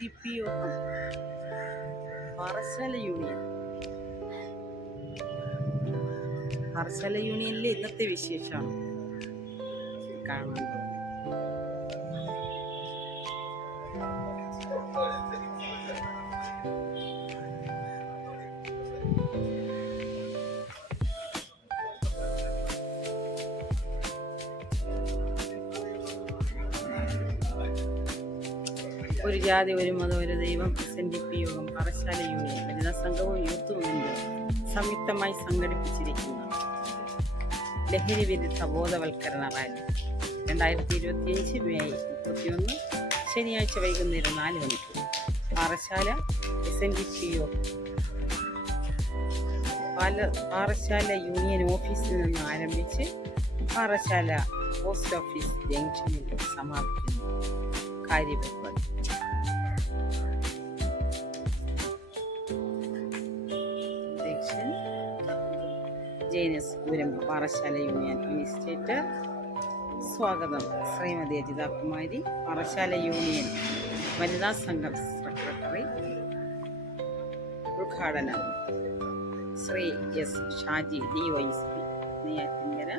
TPO Parassala union. Parassala യൂണിയനിലെ ഇന്നത്തെ വിശേഷമാണ് കാണുന്നത്. ഒരു ജാതി, ഒരു മതം, ഒരു ദൈവം SNDP യോഗം പാറശാല യൂണിയൻ വനിതാ സംഘവും യൂത്ത് മൂവ്മെന്റും സംയുക്തമായി സംഘടിപ്പിച്ചിരിക്കുന്ന ലഹരി വിരുദ്ധ ബോധവൽക്കരണ റാലി 2025 മെയ് 31 ശനിയാഴ്ച വൈകുന്നേരം 4 മണിക്ക് പാറശാല SNDP യോഗം പാറശാല യൂണിയൻ ഓഫീസിൽ നിന്ന് ആരംഭിച്ച് പാറശാല പോസ്റ്റ് ഓഫീസ് ജംഗ്ഷനിൽ സമാപിക്കുന്നു. കാര്യപരിപാടി ജെയിനസ് പൂരം പാറശാല യൂണിയൻ അഡ്മിനിസ്ട്രേറ്റർ. സ്വാഗതം ശ്രീമതി അജിതാകുമാരി, പാറശാല യൂണിയൻ വനിതാ സംഘം സെക്രട്ടറി. ഉദ്ഘാടനം ശ്രീ എസ് ഷാജി DYSP നെയ്യാറ്റിൻകര.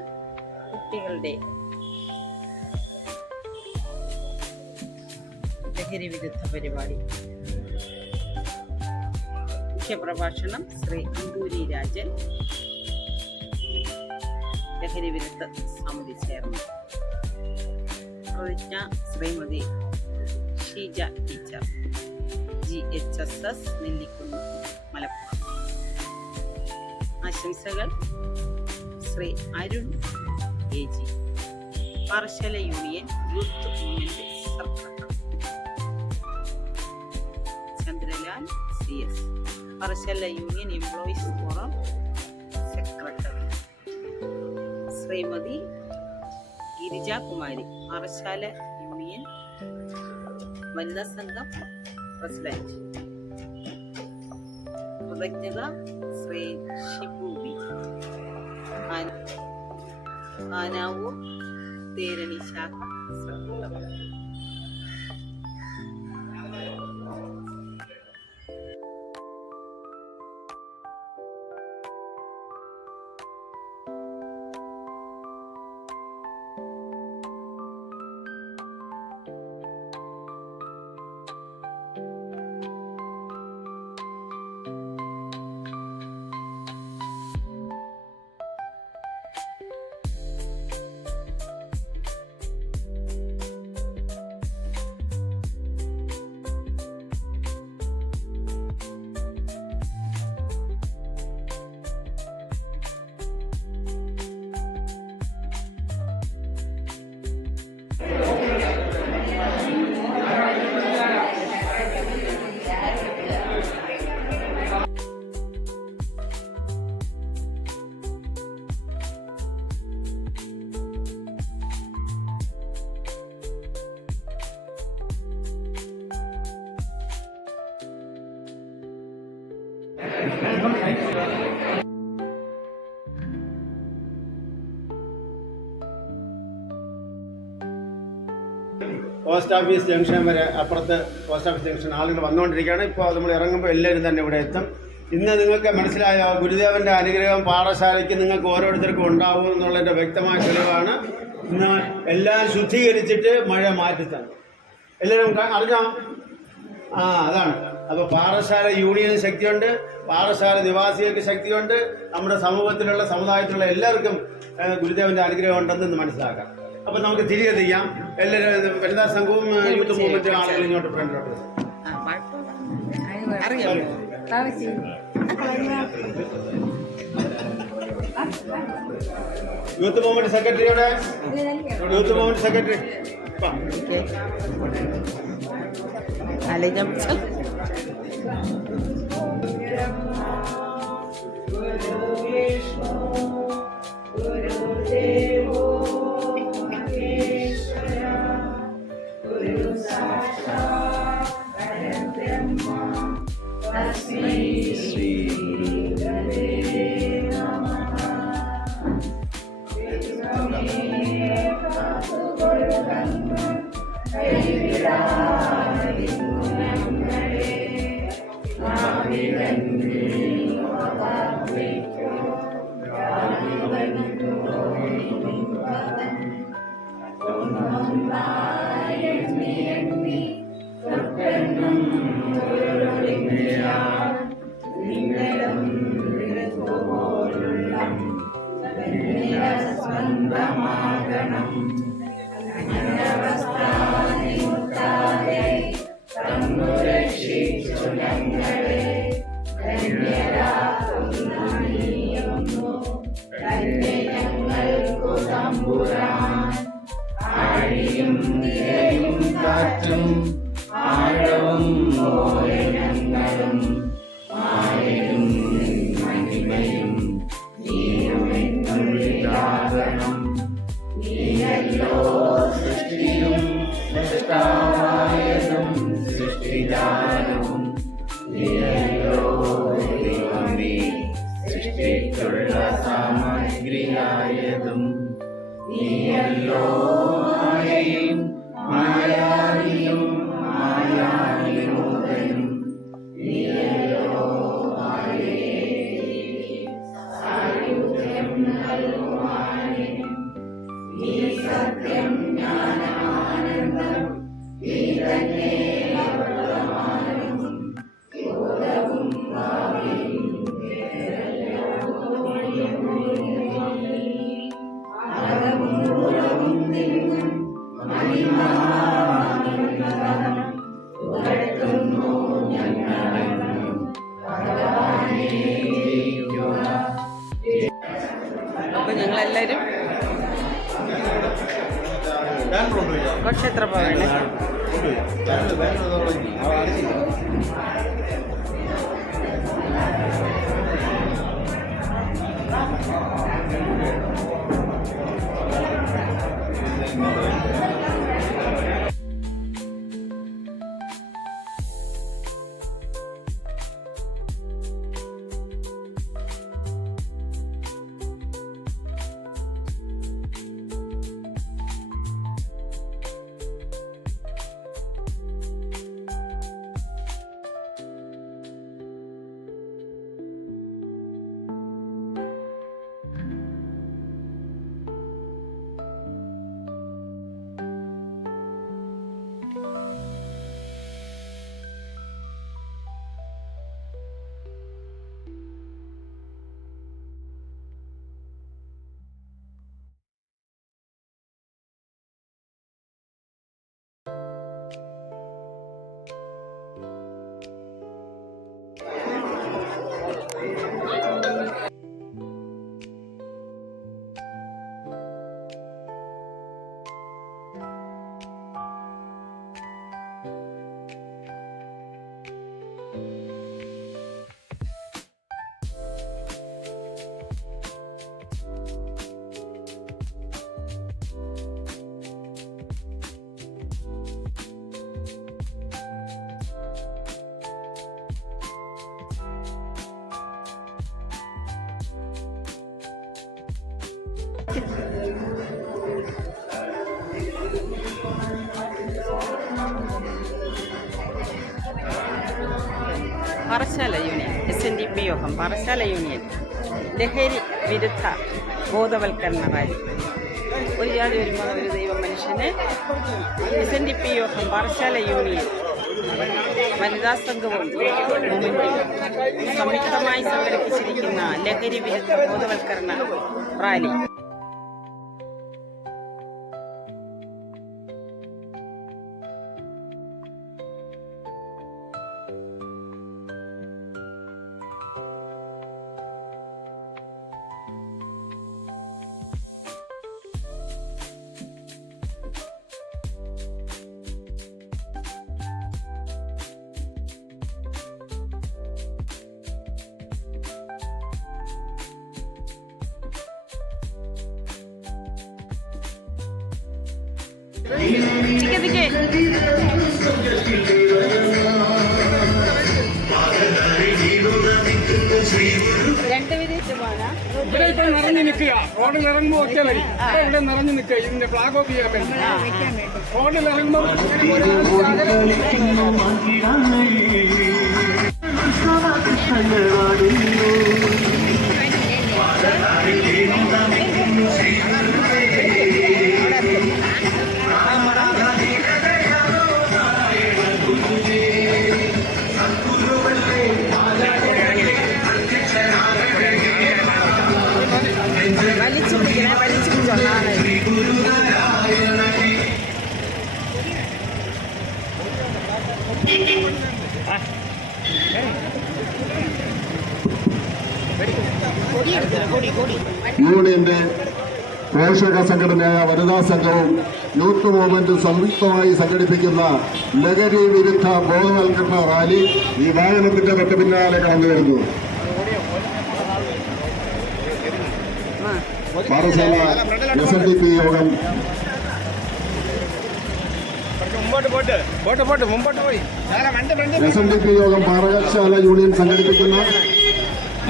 കുട്ടികളുടെ ലഹരി വിരുദ്ധ പരിപാടി. മുഖ്യപ്രഭാഷണം ശ്രീ അമ്പൂരി രാജൻ, ലഹരി വിരുദ്ധ സമിതി ചെയർമാൻ. പ്രതിജ്ഞ ശ്രീമതി ഷീജ ടീച്ചർ, GHSS നെല്ലിക്കുന്ന്, മലപ്പുറം. ആശംസകൾ Shri Arun AG, Parassala union youth movement secretary. Chandralal CS, Parassala union employees forum secretary. Shrimati Girijakumari, Parassala union വനിതാ സംഘം പ്രസിഡന്റ്. കൃതജ്ഞത ശ്രീ ഷിബു B, ആനാവൂർ തേരണി ശാഖ സെക്രട്ടറി. പോസ്റ്റ് ഓഫീസ് ജംഗ്ഷൻ വരെ, അപ്പുറത്ത് പോസ്റ്റ് ഓഫീസ് ജംഗ്ഷൻ ആളുകൾ വന്നുകൊണ്ടിരിക്കുകയാണ്. ഇപ്പോൾ നമ്മൾ ഇറങ്ങുമ്പോൾ എല്ലാവരും തന്നെ ഇവിടെ എത്തും. ഇന്ന് നിങ്ങൾക്ക് മനസ്സിലായോ, ഗുരുദേവൻ്റെ അനുഗ്രഹം പാറശാലയ്ക്ക് നിങ്ങൾക്ക് ഓരോരുത്തർക്കും ഉണ്ടാവും എന്നുള്ളതിൻ്റെ വ്യക്തമായ തെളിവാണ്. ഇന്ന് എല്ലാം ശുദ്ധീകരിച്ചിട്ട് മഴ മാറ്റിത്തന്നു. എല്ലാവരും അറിഞ്ഞോ? അതാണ്. അപ്പോൾ പാറശാല യൂണിയന് ശക്തിയുണ്ട്, പാറശാല നിവാസികൾക്ക് ശക്തിയുണ്ട്, നമ്മുടെ സമൂഹത്തിലുള്ള സമുദായത്തിലുള്ള എല്ലാവർക്കും ഗുരുദേവൻ്റെ അനുഗ്രഹം ഉണ്ടെന്ന് മനസ്സിലാക്കാം. അപ്പം നമുക്ക് തിരികെ ചെയ്യാം. എല്ലാവരും വനിതാ സംഘവും യൂത്ത് മൂവ്മെന്റ് ആളുകൾ ഇങ്ങോട്ട് ഫ്രണ്ടിലോട്ട്. യൂത്ത് മൂവ്മെന്റ് സെക്രട്ടറിയുടെ യൂത്ത് മൂവ്മെന്റ് സെക്രട്ടറി കാറ്റും ആഴവും പോലെ ഞങ്ങളും മായയും മഹിമയും നീയുമെന്നുള്ളിലാകണം. നീയല്ലോ സൃഷ്ടിയും സൃഷ്ടാവായതും സൃഷ്ടിജാലവും. നീയല്ലോ ദൈവമേ സൃഷ്ടിക്കുള്ള സാമഗ്രിയായതും. നീയല്ലോ മായയും മായാവിയും മായാവിനോദനും. നീയല്ലോ സായുജ്യം നൽകുവാനും. നീ സത്യം ജ്ഞാനാനന്ദം. നീ തന്നെ വർത്തമാനവും ഭൂതവും ഭാവിയും. അകമുറവും തിന്നും ഉയർത്തുന്നു ഞങ്ങളെന്നും ഭഗവാനേ ജയിക്കുക. അപ്പോൾ ഞങ്ങളെല്ലാവരും ക്ഷേത്ര പോവാണ്. പാറശാല യൂണിയൻ SNDP യോഗം പാറശാല യൂണിയൻ ലഹരി വിരുദ്ധ ബോധവൽക്കരണ റാലി. ഒരു ജാതി ഒരു മതം ഒരു ദൈവം മനുഷ്യന് SNDP യോഗം പാറശാല യൂണിയൻ വനിതാ സംഘവും സംയുക്തമായി സംഘടിപ്പിച്ചിരിക്കുന്ന ലഹരി വിരുദ്ധ ബോധവൽക്കരണ റാലി ഇവിടെ ഇപ്പൊ നിറഞ്ഞു നിൽക്കുക. റോഡിൽ ഇറങ്ങുമ്പോൾ ഒറ്റ വരി ഇവിടെ നിറഞ്ഞു നിൽക്കുക. ഇതിന്റെ ഫ്ലാഗ് ഓഫ് ചെയ്യാൻ വേണ്ടി റോഡിൽ ഇറങ്ങുമ്പോൾ ഒരാൾ യൂണിയന്റെ പോഷക സംഘടനയായ വനിതാ സംഘവും യൂത്ത് മൂവ്മെന്റും സംയുക്തമായി സംഘടിപ്പിക്കുന്ന ലഹരി വിരുദ്ധ ബോധവൽക്കരണ റാലി ഈ വാഹനത്തിന്റെ തൊട്ട് പിന്നാലെ കടന്നു വരുന്നു. പാറശാല SNDP യോഗം SNDP യോഗം പാറശാല യൂണിയൻ സംഘടിപ്പിക്കുന്ന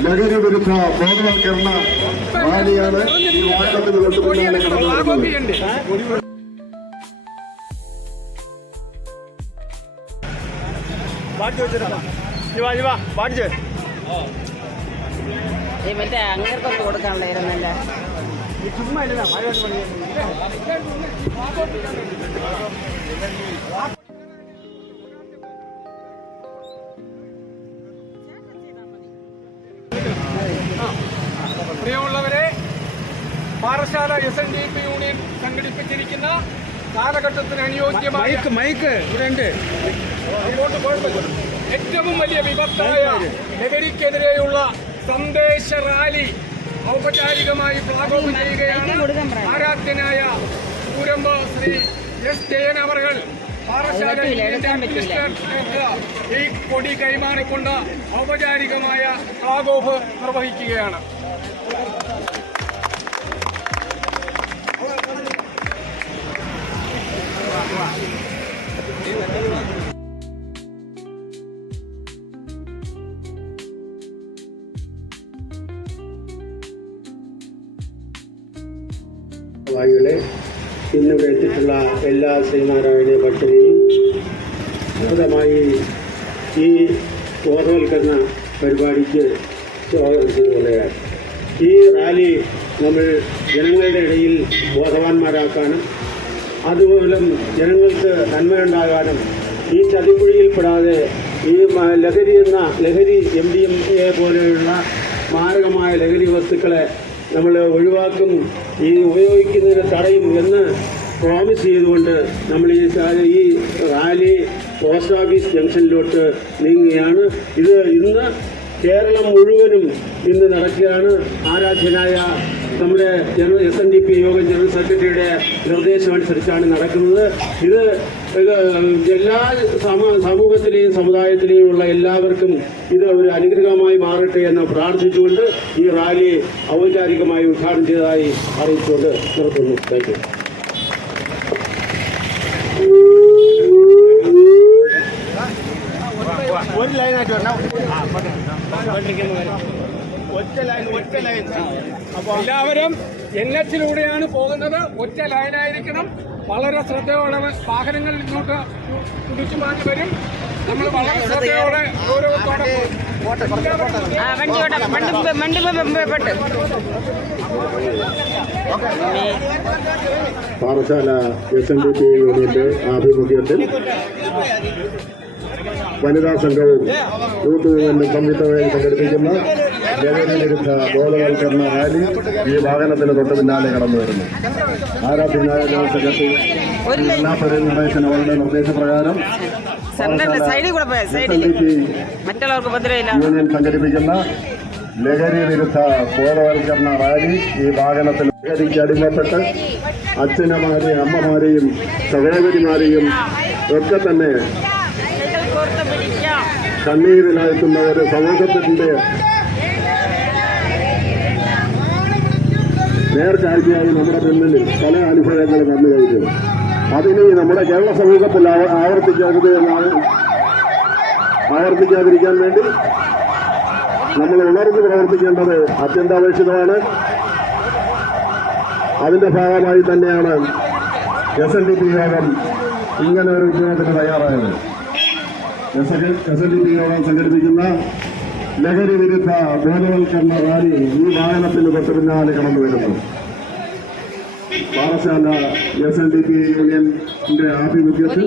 ലഹരി വിരുദ്ധ ബോധവൽക്കരണ റാലിയാണ് ഈ വാഹനത്തിന് തൊട്ട് പിന്നാലെ കടന്നു വരുന്നത്. മറ്റേ അങ്ങേർക്കൊക്കെ കൊടുക്കാനുള്ളായിരുന്നല്ലേ. പ്രിയമുള്ളവരെ, പാറശാല SNDP യൂണിയൻ സംഘടിപ്പിച്ചിരിക്കുന്ന കാലഘട്ടത്തിന് അനുയോജ്യമായ ഏറ്റവും വലിയ വിപത്തായ ലഹരിക്കെതിരെയുള്ള സന്ദേശ റാലി ഔപചാരികമായി ഫ്ലാഗ് ഓഫ് ചെയ്യുകയാണ്. ആരാധ്യനായ പൂരമ്പ് ശ്രീ S. ജയൻ അവർകൾ പാറശാല ഈ കൊടി കൈമാറിക്കൊണ്ട് ഔപചാരികമായ ഫ്ലാഗ് ഓഫ് നിർവഹിക്കുകയാണ്. ഭായികളെ, ഇന്നിവിടെ എത്തിയിട്ടുള്ള എല്ലാ ശ്രീനാരായണ ഭക്തരെയും വിശദമായി ഈ ബോധവൽക്കരണ പരിപാടിക്ക് സ്വാഗതം ചെയ്തുകൊള്ളുകയാണ്. ഈ റാലി നമ്മൾ ജനങ്ങളുടെ ഇടയിൽ ബോധവാന്മാരാക്കാനും അതുമൂലം ജനങ്ങൾക്ക് നന്മയുണ്ടാകാനും ഈ ചതിക്കുഴിയിൽപ്പെടാതെ ഈ ലഹരി MDMA പോലെയുള്ള മാരകമായ ലഹരി വസ്തുക്കളെ നമ്മൾ ഒഴിവാക്കും, ഈ ഉപയോഗിക്കുന്നതിന് തടയും എന്ന് പ്രോമിസ് ചെയ്തുകൊണ്ട് നമ്മൾ ഈ റാലി പോസ്റ്റ് ഓഫീസ് ജംഗ്ഷനിലോട്ട് നീങ്ങുകയാണ്. ഇത് ഇന്ന് കേരളം മുഴുവനും ഇന്ന് നടക്കുകയാണ്. ആരാധ്യനായ നമ്മുടെ SNDP യോഗം ജനറൽ സെക്രട്ടറിയുടെ നിർദ്ദേശമനുസരിച്ചാണ് നടക്കുന്നത്. ഇത് എല്ലാ സമൂഹത്തിലെയും സമുദായത്തിലെയും ഉള്ള എല്ലാവർക്കും ഇത് ഒരു അനുഗ്രഹമായി മാറട്ടെ എന്ന് പ്രാർത്ഥിച്ചുകൊണ്ട് ഈ റാലി ഔപചാരികമായി ഉദ്ഘാടനം ചെയ്തതായി അറിയിച്ചുകൊണ്ട് നിർത്തുന്നു. Thank you. ഒരു ലൈനായിട്ട് വരണം. ഒറ്റ ലൈൻ. അപ്പോൾ എല്ലാവരും NH-ലൂടെയാണ് പോകുന്നത്. ഒറ്റ ലൈനായിരിക്കണം. വളരെ ശ്രദ്ധയോടെ വാഹനങ്ങൾ ഇങ്ങോട്ട് കുടിച്ചു മാറ്റി വരും. നമ്മൾ വളരെ ശ്രദ്ധയോടെ ഗൗരവത്തോടെ പാറശാല SNDP യൂണിയന്റെ ആഭിമുഖ്യത്തിൽ വനിതാ സംഘവും യൂത്ത് മൂവ്മെന്റും സംയുക്തമായി സംഘടിപ്പിക്കുന്ന ലഹരി വിരുദ്ധ ബോധവൽക്കരണ റാലി ഈ വാഹനത്തിന് തൊട്ട് പിന്നാലെ കടന്നു വരുന്നു. ആരാധ്യനായ ജനറൽ സെക്രട്ടറി നടേശൻ അവരുടെ നിർദ്ദേശപ്രകാരം യൂണിയൻ സംഘടിപ്പിക്കുന്ന ലഹരി വിരുദ്ധ ബോധവൽക്കരണ റാലി ഈ വാഹനത്തിൽ ലഹരിക്ക് അടിമപ്പെട്ട് അച്ഛനമാരെയും അമ്മമാരെയും സഹോദരിമാരെയും ഒക്കെ തന്നെ കണ്ണീരിലാഴ്ത്തുന്ന ഒരു സമൂഹത്തിന്റെ നേർക്കാഴ്ചയായി നമ്മുടെ മുന്നിൽ പല അനുഭവങ്ങളും വന്നു കഴിഞ്ഞു. അതിന് നമ്മുടെ കേരള സമൂഹത്തിൽ ആവർത്തിക്കാതിരിക്കാൻ വേണ്ടി നമ്മൾ ഉണർന്ന് പ്രവർത്തിക്കേണ്ടത് അത്യന്താപേക്ഷിതമാണ്. അതിന്റെ ഭാഗമായി തന്നെയാണ് SNDP യോഗം ഇങ്ങനെ ഒരു ഉദ്യമത്തിന് തയ്യാറായത്. SNDP യോഗം സംഘടിപ്പിക്കുന്ന ലഹരി വിരുദ്ധ ബോധവൽക്കരണ റാലി ഈ വാഹനത്തിന് തൊട്ട് പിന്നാലെ കടന്നു വരുന്നു. പാറശാല SNDP യൂണിയന്റെ ആഭിമുഖ്യത്തിൽ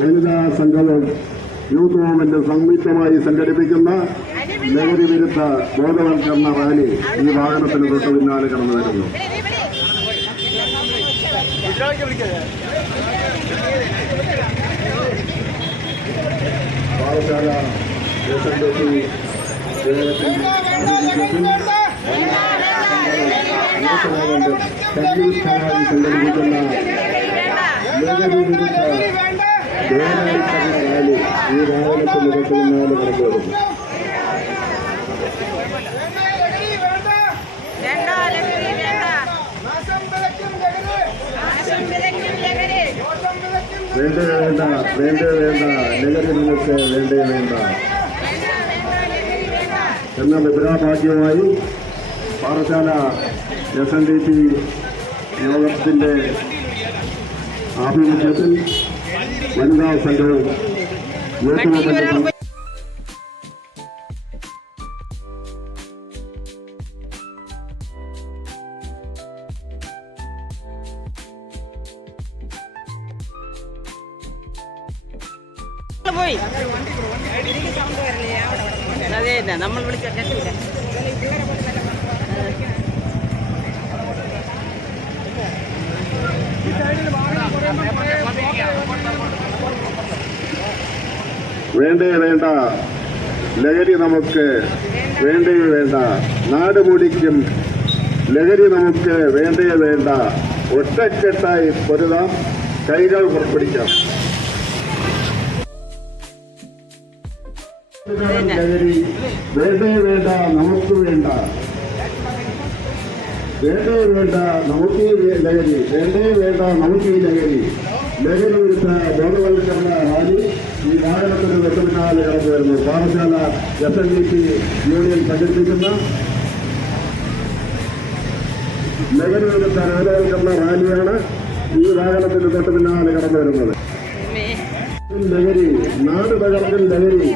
വനിതാ സംഘവും യൂത്ത് മൂവ്മെന്റ് സംയുക്തമായി സംഘടിപ്പിക്കുന്ന ലഹരി വിരുദ്ധ ബോധവൽക്കരണ റാലി ഈ വാഹനത്തിന് തൊട്ട് പിന്നാലെ കടന്നു വരുന്നു. പാറശാല SNDP സംഘടിപ്പിക്കുന്ന ലഹരി വിരുദ്ധ ബോധവൽക്കരണ റാലി ഈ വാഹനത്തിൽ നടത്തുന്നതിനാണ് നടന്നു വരുന്നത്. വേണ്ടേ വേണ്ട ലഹരി നമുക്ക് വേണ്ടേ വേണ്ട എന്ന മുദ്രാവാക്യവുമായി പാറശാല SNDP യോഗത്തിന്റെ ആഭിമുഖ്യത്തിൽ വനിതാ സംഘവും യൂത്ത് മൂവ്മെന്റും പോയി അതെ നമ്മൾ വിളിച്ച കേട്ടില്ല. വേണ്ടേ വേണ്ട ലഹരി നമുക്ക് വേണ്ടേ വേണ്ട നാട് മുടിക്കും ലഹരി നമുക്ക് വേണ്ടേ വേണ്ട ഒറ്റക്കെട്ടായി പൊരുതാം കൈകൾ പുറപ്പെടുക്കാം. ലഹരി വേണ്ടേ വേണ്ട നമുക്ക് വേണ്ട വേണ്ടേ വേണ്ട നമുക്ക് ലഹരി വേണ്ടേ വേണ്ട നമുക്ക് ഈ ലഹരി ലഹരി വിരുദ്ധ ബോധവൽക്കരണ റാലി ഈ വാഹനത്തിന് തൊട്ടുപിന്നാലെ കടന്നു വരുന്നു. പാറശാല SNDP യൂണിയൻ സംഘടിപ്പിക്കുന്ന ലഹരി വിരുദ്ധ ബോധവൽക്കരണ റാലിയാണ് ഈ വാഹനത്തിന് തൊട്ടുപിന്നാലെ കടന്നു വരുന്നത്. ലഹരി നാട് തകർക്കൽ ലഹരി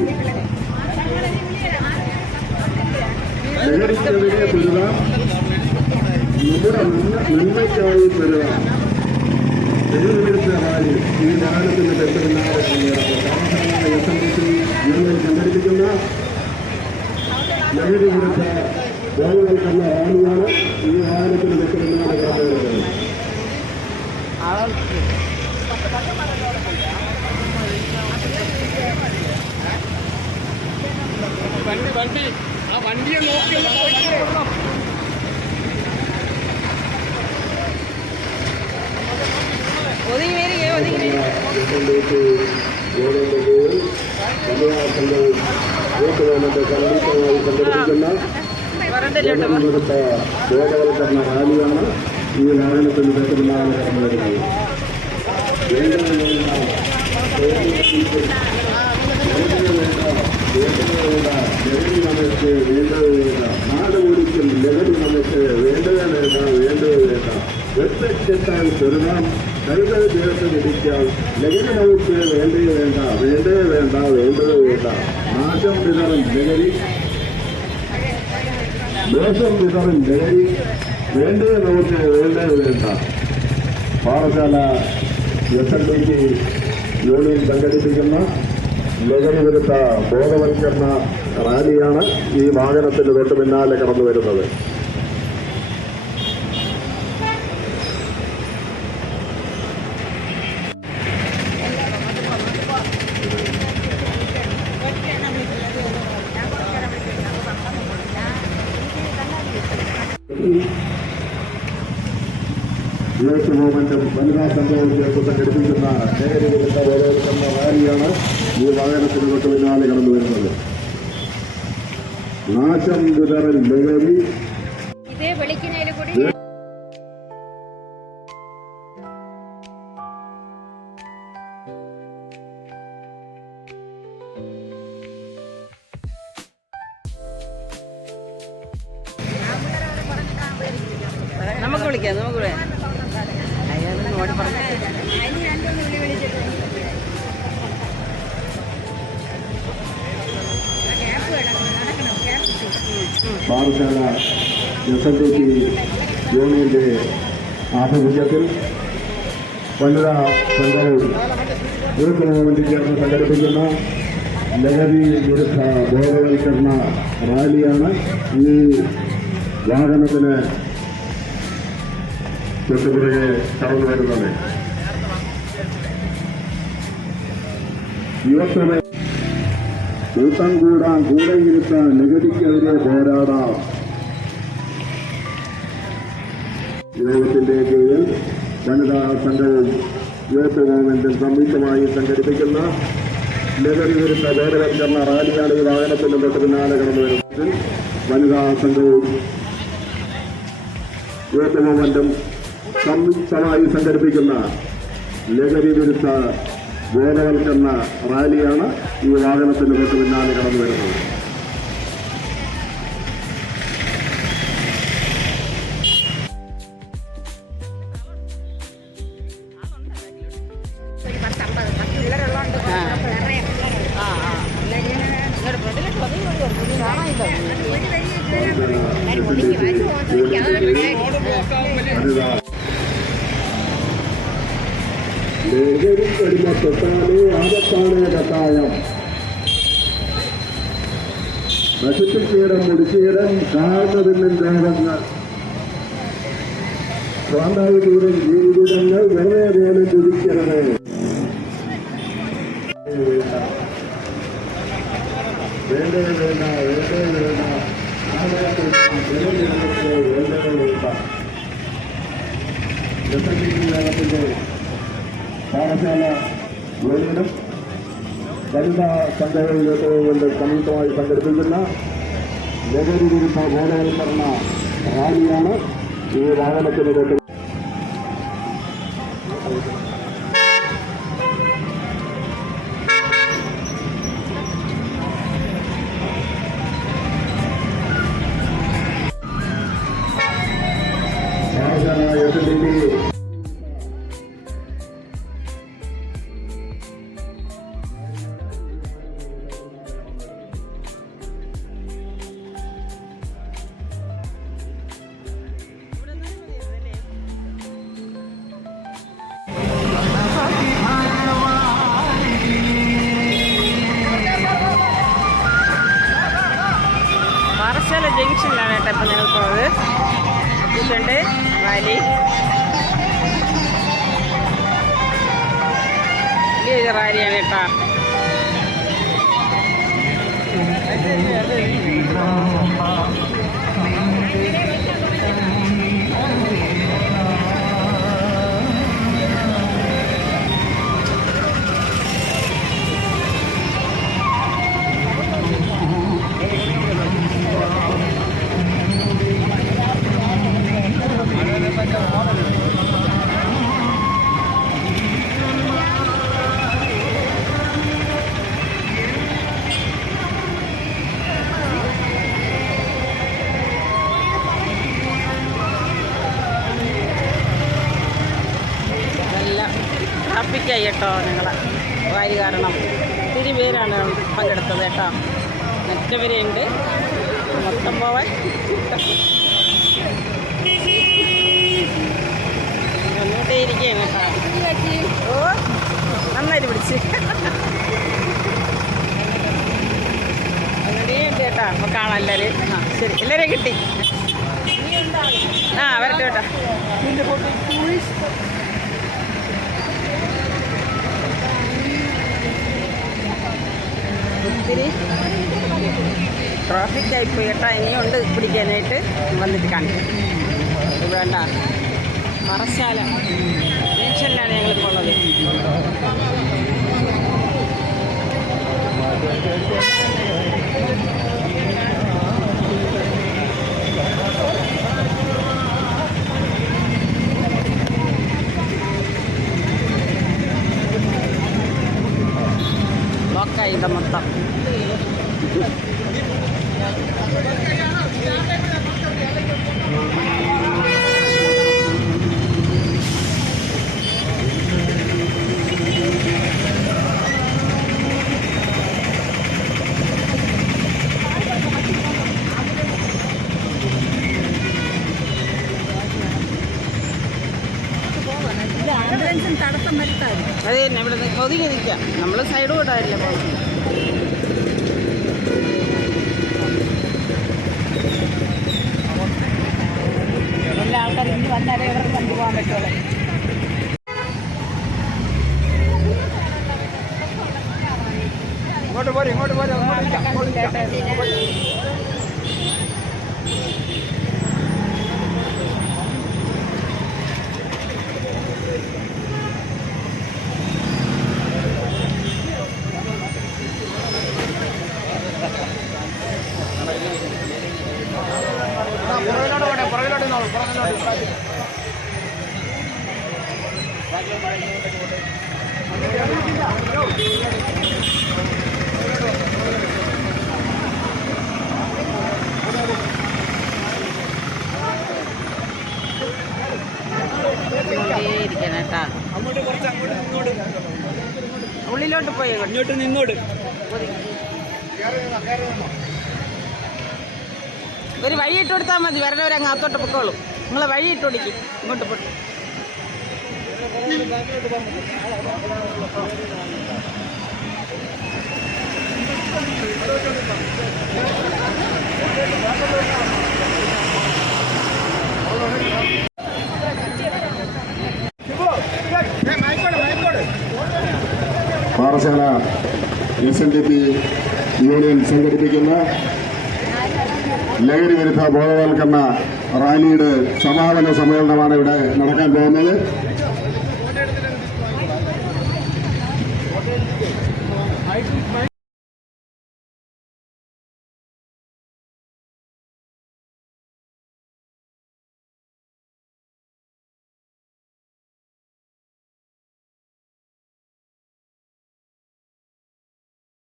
ലഹരിക്കെതിരെ പൊരുതാം നമ്മുടെ നന്മയ്ക്കായി പൊരുതാം. ലഹരി വിരുദ്ധ റാലി ഈ വാഹനത്തിന് തൊട്ടുപിന്നാലെ SNDP യൂണിയൻ സംഘടിപ്പിക്കുന്ന ലഹരി വിരുദ്ധ ബോധവൽക്കരണ റാലിയാണ് ഈ വാഹനത്തിന് തൊട്ടുപിന്നാലെ കടന്നു വരുന്നത്. വണ്ടി ആ വണ്ടിയെ നോക്കി ഒതുങ്ങി വരികയോ ഒതുങ്ങി ബോധവൽക്കരണ റാലിയാണ് ഈ വാഹനത്തിന് തൊട്ടുപിന്നാലെ കടന്നു വരുന്നത്. ലഹരി നമുക്ക് വേണ്ടത് വേണ്ട നാട് ഓടിക്കും ലഹരി നമുക്ക് വേണ്ടത് വേണ്ട വേണ്ടത് വേണ്ട ഒറ്റക്കെട്ടായി പൊരുതാം കൈകൾ ചേർത്ത് പിടിക്കാം ലഹരി നമുക്ക് വേണ്ടേ വേണ്ട വേണ്ടേ വേണ്ട വേണ്ടത് വേണ്ട നാശം വിതറും ലഹരി ദോഷം വിതറും ലഹരി വേണ്ടേ നമുക്ക് വേണ്ടേ വേണ്ട. പാറശാല SNDP യൂണിയൻ സംഘടിപ്പിക്കുന്ന ലഹരി വിരുദ്ധ ബോധവൽക്കരണ റാലിയാണ് ഈ വാഹനത്തിന് തൊട്ട് പിന്നാലെ കടന്നു വരുന്നത്. യൂത്ത് മൂവ്മെന്റും വനിതാ സംഘവും ചേർത്ത് സംഘടിപ്പിക്കുന്ന ലഹരി വിരുദ്ധ ബോധവൽക്കരണ റാലിയാണ് ഈ വാഹനത്തിന് തൊട്ട് പിന്നാലെ കടന്നു വരുന്നത്. നാശം വിതറൽ ലഹരി ഇതേ വിളിക്കുന്നതിൽ കൂടി നമുക്ക് വിളിക്കാം നമുക്ക് വിളിക്കാം. അയ്യോ ഓടി പറഞ്ഞു അതിന് രണ്ടൊന്ന് വിളിച്ചിട്ട് പാറശാല SNDP യൂണിയന്റെ ആഭിമുഖ്യത്തിൽ വനിതാ സംഘവും യൂത്ത് മൂവ്മെന്റും ചേർന്ന് സംഘടിപ്പിക്കുന്ന ലഹരി വിരുദ്ധ ബോധവൽക്കരണ റാലിയാണ് ഈ വാഹനത്തിന് തൊട്ടുപിറകെ കടന്നു വരുന്നത്. കൂട്ടം കൂടാൻ കൂടെയിരുത്താൻ നികുതിക്കെതിരെ പോരാടാം. യോഗത്തിന്റെ കീഴിൽ വനിതാ സംഘവും യൂത്ത് മൂവ്മെന്റും സംയുക്തമായി സംഘടിപ്പിക്കുന്ന ലഹരി വിരുദ്ധ ബോധവൽക്കരണ റാലിയാണ് ഈ വാഹനത്തിന് തൊട്ട് പിന്നാലെ കടന്നു വരുന്നതിൽ വനിതാ സംഘവും യൂത്ത് മൂവ്മെന്റും സംയുക്തമായി സംഘടിപ്പിക്കുന്ന ലഹരി വിരുദ്ധ ബോധവൽക്കരണ റാലിയാണ് ഈ വാഹനത്തിന് തൊട്ട് പിന്നാലെ കടന്നു വരുന്നത്. ഒരു 10-50 പിള്ളേരുള്ളതുകൊണ്ട് വേറെ ലഹരി അടിമപ്പെട്ടാലേ ആപത്താണ് കട്ടായം. നശിപ്പിച്ചീടം മുടിച്ചീടം കാരണതിന്നും രോഗങ്ങൾ സ്വാഭാവികയുടെ ജീവിതങ്ങൾ വെറുതെ പോലും കുതിക്കരുത്. വേണ്ടേ വേണ്ട വേണ്ടേ വേണ്ട കേരളത്തിന്റെ പാഠശാല യൂണിയനും വനിതാ സംഘങ്ങളിലേക്ക് സംയുക്തമായി സംഘടിപ്പിക്കുന്ന ലഹരി വിരുദ്ധ ബോധവൽക്കരണ റാലിയാണ് ഈ വാഹനത്തിന് തൊട്ട് പാറശാല ജംഗ്ഷനിലാണ് കേട്ടോ ഇപ്പം ഞങ്ങൾ പോകുന്നത്. ഇതുണ്ട് വാലി വലിയ റാലിയാണ് കേട്ടോ. ട്രാഫിക്കായി കേട്ടോ ഞങ്ങളെ റാലി കാരണം. ഒത്തിരി പേരാണ് പങ്കെടുത്തത് കേട്ടോ. മറ്റവരുണ്ട് മൊത്തം പോവാൻ ഒന്നുകൂടെ ഇരിക്കുകയാണ് കേട്ടോ. ഓ നന്നായിട്ട് പിടിച്ച് ഒന്നുകൂടെയുണ്ട് കേട്ടോ. അപ്പോൾ കാണാം എല്ലാവരും. ആ ശരി, എല്ലാവരെയും കിട്ടി. ആ വരട്ടെ കേട്ടോ. ഒത്തിരി ട്രാഫിക്കായിപ്പോയി കേട്ടോ. ഇനിയുണ്ട് പിടിക്കാനായിട്ട്. വന്നിട്ട് കാണിക്കും. വേണ്ട പാറശാല ജംഗ്ഷനിലാണ് ഞങ്ങളിപ്പോൾ ഉള്ളത്. ബ്ലോക്കായി ഇത് മൊത്തം. തടസ്സം വരുത്താതെ അത് തന്നെ ഇവിടെ ഒതുങ്ങി നിൽക്കാം. നമ്മൾ സൈഡ് കൂടാറില്ല പോകുന്നത്. എല്ലാ ആൾക്കാരും ഇനി വന്നാലേ ഇവർക്ക് കൊണ്ടുപോകാൻ പറ്റുള്ളൂ. ഇങ്ങോട്ട് പോരെ, ഇങ്ങോട്ട് ഇരിക്കണം കേട്ടാ. ഉള്ളിലോട്ട് പോയി ഇങ്ങോട്ട് നിന്നോട്. ഒരു വഴി ഇട്ട് കൊടുത്താൽ മതി, വരണവരങ്ങ് അകത്തോട്ട് പൊക്കോളും. നിങ്ങൾ വഴി ഇട്ട് കൊടുക്കും ഇങ്ങോട്ട് പൊട്ടും. പാറശാല SNDP യൂണിയൻ സംഘടിപ്പിക്കുന്ന ലഹരി വിരുദ്ധ ബോധവൽക്കരണ റാലിയുടെ സമാപന സമ്മേളനമാണ് ഇവിടെ നടക്കാൻ പോകുന്നത്.